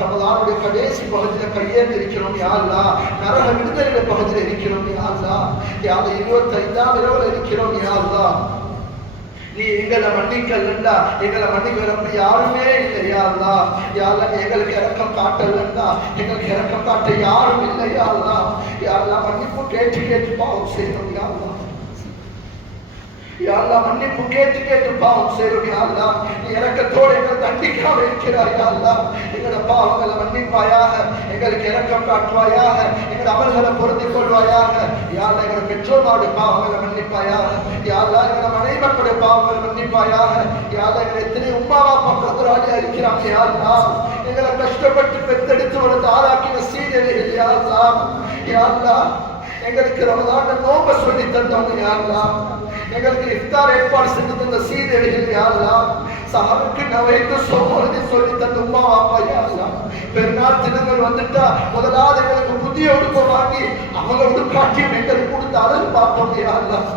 ரமதானுடைய கடைசி பகுதியில் கையேந்தி இருக்கிறோம். யா அல்லாஹ் நரக விடுதலை பகுதியில் இருக்கிறோம். யா அல்லாஹ் 25ஆம் இரவுல இருக்கிறோம். யா அல்லாஹ் நீ எங்களை மன்னிக்கலண்டா எங்களை மன்னிக்க யாருமே இல்லை யா அல்லாஹ். யா அல்லாஹ் எங்களுக்கு இரக்கம் காட்டலண்டா எங்களுக்கு இரக்கம் காட்ட யாரும் இல்லை யா அல்லாஹ். யா அல்லாஹ் மன்னிப்பு கேட்டு கேட்டு பாவம் செய்யணும் யா அல்லாஹ். யா அல்லாஹ் மன்னிப்பு கேட்டு கேட்டு பாவம் செய்யணும் யா அல்லாஹ். நீ இரக்கத்தோடு எங்களை தண்டிக்காம இருக்கிறாய் யா அல்லாஹ். எங்களோட பாவங்களை மன்னிப்பாயாக, எங்களுக்கு இரக்கம் காட்டுவாயாக, எங்களோட அமல்களை பொருந்திக் கொள்வாயாக. யா அல்லாஹ் எங்களோட பெற்றோர்களுடைய பாவங்களை மன்னிப்பாயாக. யா அல்லாஹ் எங்களோட மனைமக்களுடைய பாவங்களை மன்னிப்பாயாக. யா அல்லாஹ் எங்களை எத்தனை உம்மாவா பக்கத்துராஜா இருக்கிறாங்க யா அல்லாஹ். எங்களை கஷ்டப்பட்டு பெத்தெடுத்து வளர்த்து ஆளாக்கின சீதேவிகள் யா அல்லாஹ். யா அல்லாஹ் எங்களுக்கு ரமதான நோன்பை சொல்லி தந்தவங்க யா அல்லாஹ். எங்களுக்கு இஃப்தார் ஏற்பாடு செஞ்சு தந்த சீதேவிகள் யா அல்லாஹ். சஹாபுக்கு நவைத்து சோமோதி சொல்லி தந்த உம்மா வாப்பா யா அல்லாஹ். பெருநாள் தினங்கள் வந்துட்டா முதலாவது எங்களுக்கு புதிய உடுப்பை வாங்கி அவங்க உடுப்பாக்கி எங்களுக்கு கொடுத்த அழகு பார்ப்போம் யா அல்லாஹ்.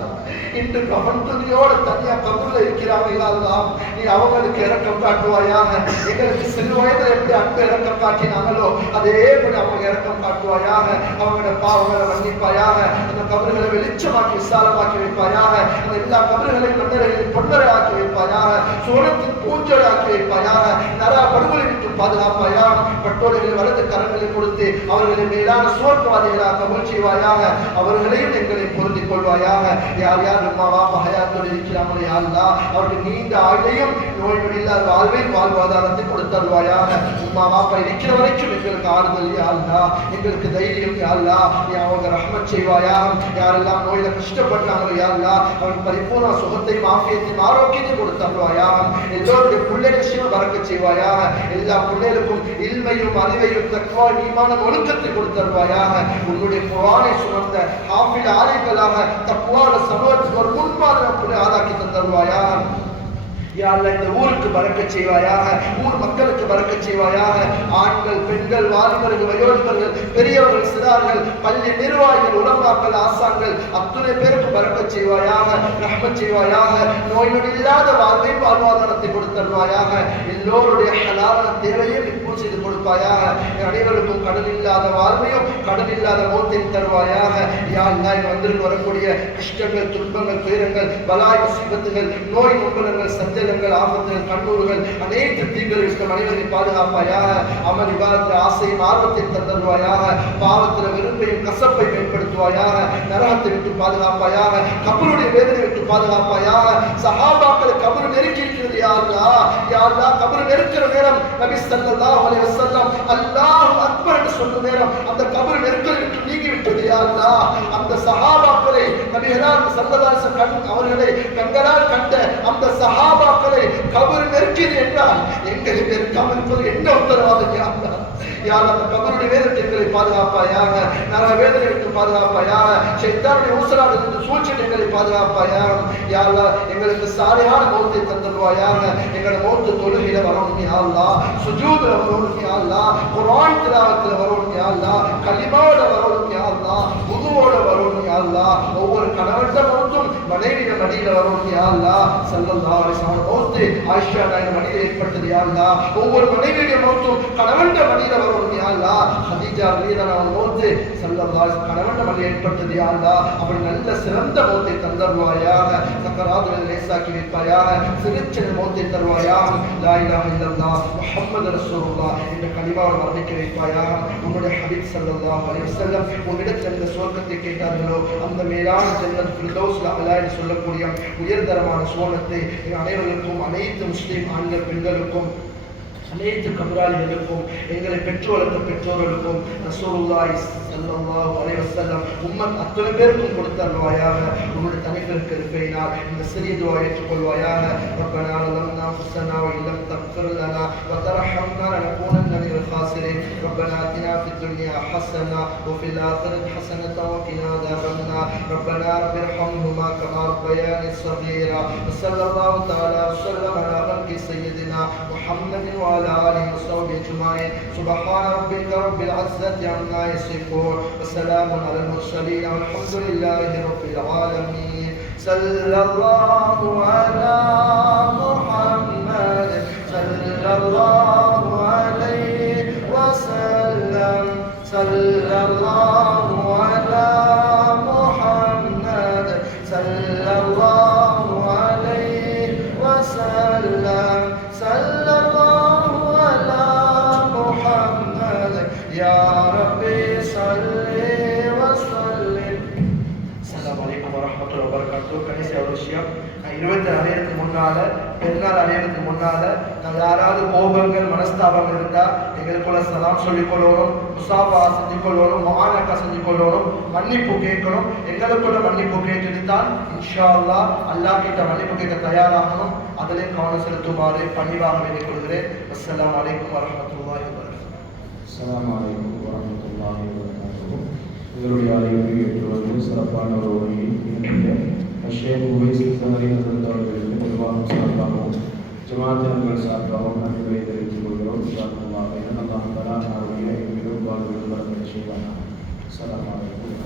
இன்று கவன் துணியோட தனியா கபூர்ல இருக்கிறாங்க யா அல்லாஹ். நீ அவங்களுக்கு இரக்கம் காட்டுவாயாக. எங்களுக்கு சிறு வயதில் எப்படி அன்பு இரக்கம் காட்டினாங்களோ அதே போல அவங்க இரக்கம் காட்டுவாயாக. அவங்களோட பாவங்களை மன்னிப்பாயாக. அந்த கபறுகளை வெளிச்சமாக்கி விசாலமாக்கி வைப்பாயாக. அந்த எல்லா கபறுகளையும் மன்னரையும் பொன்னரை ஆக்கி வைப்பாயாக. சோழத்தின் பூஞ்சோடு ஆக்கி வைப்பாயாக. நரா படுகொலை விட்டு பாதுகாப்பாயாக. பட்டோடுகளை வலது கரங்களை கொடுத்து அவர்களை மேலான சுவர்க்கவாதிகளாக கபூல் செய்வாயாக. அவர்களையும் எங்களை பொருந்திக் கொள்வாயாக. யார் யார் உம்மாவா ஹயாத்தோடு இருக்கிறாங்களோ யா அல்லாஹ் அவருக்கு நீண்ட ஆயுளையும் நோய் நொடி இல்லாத வாழ்வையும் வாழ்வாதாரத்தை கொடுத்தருவாயாக. உம்மாவா இருக்கிற வரைக்கும் எங்களுக்கு ஆறுதல் யா அல்லாஹ், எங்களுக்கு தைரியம் யா அல்லாஹ். நீ அவங்க ரஹ்மத் செய்வாயாக. யாரெல்லாம் நோயில கஷ்டப்பட்டாங்களோ யா அல்லாஹ் அவருக்கு பரிபூர்ண சுகத்தையும் ஆஃபியத்தையும் ஆரோக்கியத்தையும் கொடுத்தருவாயாக. எல்லோருடைய பிள்ளைகள் விஷயம் பறக்கச் செய்வாயாக. எல்லா பிள்ளைகளுக்கும் இல்மையும் அறிவையும் தக்வா ஈமான் ஒழுக்கத்தை கொடுத்தருவாயாக. உன்னுடைய குர்ஆனை சுமந்த ஹாஃபில் ஆலிம்களாக தக்வாவோட சமூகத்துக்கு ஒரு முன்மாதிரி ஆளாக்கி தந்தருவாயாக. யா அல்லாஹ் இந்த ஊருக்கு பறக்கச் செய்வாயாக. ஊர் மக்களுக்கு பறக்கச் செய்வாயாக. ஆண்கள், பெண்கள், வாலிபர்கள், வயோதிபர்கள், பெரியவர்கள், சிறார்கள், பள்ளி நிர்வாகிகள், உலமாக்கள், ஆசான்கள் அத்துணை பேருக்கு பறக்கச் செய்வாயாக. ரஹ்மத் செய்வாயாக. நோய் நொடி இல்லாத வாழ்வை வாழ்வாதாரத்தை கொடுத்தருவாயாக. எல்லோருடைய ஹலாலான தேவையும் பூர்த்தி செய்து கொடுப்பாயாக. அனைவருக்கும் கடன் இல்லாத வாழ்வையும் கடன் இல்லாத மௌத்தையும் தருவாயாக. யா அல்லாஹ் வந்திருந்து வரக்கூடிய கஷ்டங்கள், துன்பங்கள், துயரங்கள், பலாய் முசீபத்துகள், நோய் நொம்பலங்கள், சஞ்சலங்கள், ஆபத்துகள், கண்ணூர்கள் அனைத்து தீங்குகளுக்கும் அனைவரையும் பாதுகாப்பாயாக. அமல் இபாதத்தில் ஆசையும் ஆர்வத்தையும் தந்தருவாயாக. பாவத்தில் வெறுப்பையும் கசப்பையும் ஏற்படுத்துவாயாக. நரகத்தை விட்டு பாதுகாப்பாயாக. கபருடைய வேதனை விட்டு பாதுகாப்பாயாக. சஹாபாக்களை கபரு நெருக்கி இருக்கிறது யா அல்லாஹ். யா அல்லாஹ் கபரு நெருக்கிற நேரம் நபி ஸல்லல்லாஹு அலைஹி வஸல்லம் அல்லாஹு அக்பர் என்று சொன்ன நேரம் அந்த கபரு நெருக்கலை விட்டு நீங்கி விட்டது யா அல்லாஹ். அந்த சஹாபாக்களை நபிகளார் ஸல்லல்லாஹு அலைஹி வஸல்லம் அவர்களை கண்களால் கண்ட அந்த சஹாபாக்களை கபரு நெருக்கியது என்றால் எங்களை நெருக்காமல் இருப்பது என்ன உத்தரவாதம் யா அல்லாஹ். யா அல்லாஹ் அந்த கபருடைய வேதனைகளை பாதுகாப்பாயாக. நரக வேதனை விட்டு பாதுகாப்பாயாக. ஷைத்தானுடைய ஊசலாட்டத்திலிருந்து சூழ்ச்சிகளை பாதுகாப்பாயாக. யா அல்லாஹ் எங்களுக்கு சாலிஹான மௌத்தை தந்தருவாயாக. எங்களோட மௌத்து தொழுகையில வரணும் யா அல்லாஹ். சுஜூதுல வரணும் யா அல்லாஹ். குர்ஆன் திலாவத்துல வரணும் யா அல்லாஹ். கலிமாவோட வரணும் யா அல்லாஹ். வுதுவோட வரணும் யா அல்லாஹ். ஒவ்வொரு கணவன்ட மௌத்தும் மனைவியிட மடியில வரணும் யா அல்லாஹ். ஸல்லல்லாஹு அலைஹி வஸல்லம் மௌத்து ஆயிஷா நாயகம் மடியில ஏற்பட்டது யா அல்லாஹ். ஒவ்வொரு மனைவியுடைய மௌத்தும் கணவன்ட மடியில வரணும் யா அல்லாஹ். ஹதீஜா ரலியல்லாஹு மௌத்து ஸல்லல்லாஹு அலைஹி வஸல்லம் கணவன்ட மடியில ஏற்பட்டது யா அல்லாஹ். அப்படி நல்ல சிறந்த மௌத்தை தந்தருவாயாக. சக்கராத்துகளை லேசாக்கி வைப்பாயாக. சிறுச்சின மௌத்தை தருவாயாக. லா இலாஹ இல்லல்லாஹ் முஹம்மது ரசூலுல்லாஹ் என்ற கலிமாவை மரணிக்க வைப்பாயாக. உன்னுடைய ஹபீப் ஸல்லல்லாஹு அலைஹி வஸல்லம் உன்னிடத்தில் இந்த சுவர்க்கத்தை கேட்டார்களோ அந்த மேலான ஜன்னத் ஃபிர்தௌஸ்ல அலா என்று சொல்லக்கூடிய உயர்தரமான சுவனத்தை அனைவருக்கும், அனைத்து முஸ்லிம் ஆண்கள் பெண்களுக்கும், அனைத்து கபராளிகளுக்கும், எங்களை பெற்று வளர்த்த பெற்றோர்களுக்கும் ரசூலுல்லாஹி ஸல்லல்லாஹு அலைஹி வஸல்லம் உம்மத் அத்தனை பேருக்கும் கொடுத்தருவாயாக. உன்னுடைய தனிப்பெருக்கு இருப்பையினால் இந்த சிறிய துஆ ஏற்றுக்கொள்வாயாக. ரப்பனா லம்னா அன்ஃபுஸனா வ இல்லம் தக்ஃபிர் லனா வ தர்ஹம்னா லனகூனன்ன மினல் ஹாஸிரீன். ரப்பனா ஆத்தினா ஃபித் துன்யா ஹஸனா வ ஃபில் ஆখিরাতি ஹஸனத்தன் வ கினா அஸாபன்னார். ரப்பனா ரப்பிர்ஹம்ஹுமா கமா ரப்பயானி ஸகீரா. வ ஸல்லல்லாஹு தஆலா வ ஸல்லம அலா ஹல்கி சய்யிதினா முஹம்மதின் வ அலா ஆலிஹி வ ஸஹ்பிஹி அஜ்மஈன். சுப்ஹான ரப்பிக ரப்பில் இஸ்ஸத்தி அம்மா யசிஃபூன் வ ஸலாமுன் அலல் முர்ஸலீன் வல்ஹம்துலில்லாஹி ரப்பில் ஆலமீன். ஸல்லல்லாஹு அலா முஹம்மத் ஸல்லல்லாஹு அலைஹி வஸல்லம். ஸல்லல்லாஹு அலா முஹம்மத் ஸல்லல்லாஹு அலைஹி யா ரப்பி ஸல்லி வ ஸல்லிம். அஸ்ஸலாமு அலைக்கும் வரஹ்மத்துல்லாஹி வபரகாத்துஹு. கடைசி ஒரு விஷயம், 20 அடையறதுக்கு முன்னால, பெருநாள் அடையறதுக்கு முன்னால நாங்கள் யாராவது கோபங்கள் மனஸ்தாபங்கள் இருந்தால் எங்களுக்குள்ள சலாம் சொல்லிக்கொள்ளணும், முசாபா செஞ்சுக்கொள்ளணும், மகானக்கா செஞ்சுக்கொள்ளணும், மன்னிப்பு கேட்கணும். எங்களுக்குள்ள மன்னிப்பு கேட்டுத்தான் இன்ஷா அல்லாஹ் அல்லாஹ் கிட்ட மன்னிப்பு கேட்க தயாராகணும். அதிலே கவனம் செலுத்துமாறு பணிவாக வேண்டிக் கொள்கிறேன். அஸ்ஸலாமு அலைக்கும் வரஹ்மத்துல்லாஹி வபரகாத்துஹு. அஸ்ஸலாமு அலைக்கும் வரஹ்மத்துல்லாஹி வபரகாத்துஹு. எங்களுடைய அழைப்பை ஏற்றுவது சிறப்பான ஒரு வழியில் ஷேக் உவைஸ் சஹரி ஹஸரத் அவர்களுக்கு நிர்வாகம் சார்பாகவும் ஜமாத்தினர்கள் சார்பாகவும் நன்றிகளை தெரிவித்துக் கொள்கிறோம். அல்லாஹ் தஆலா நாளைய வாழ்வில் வரப்பட செய்வானாக. அஸ்ஸலாமு அலைக்கும்.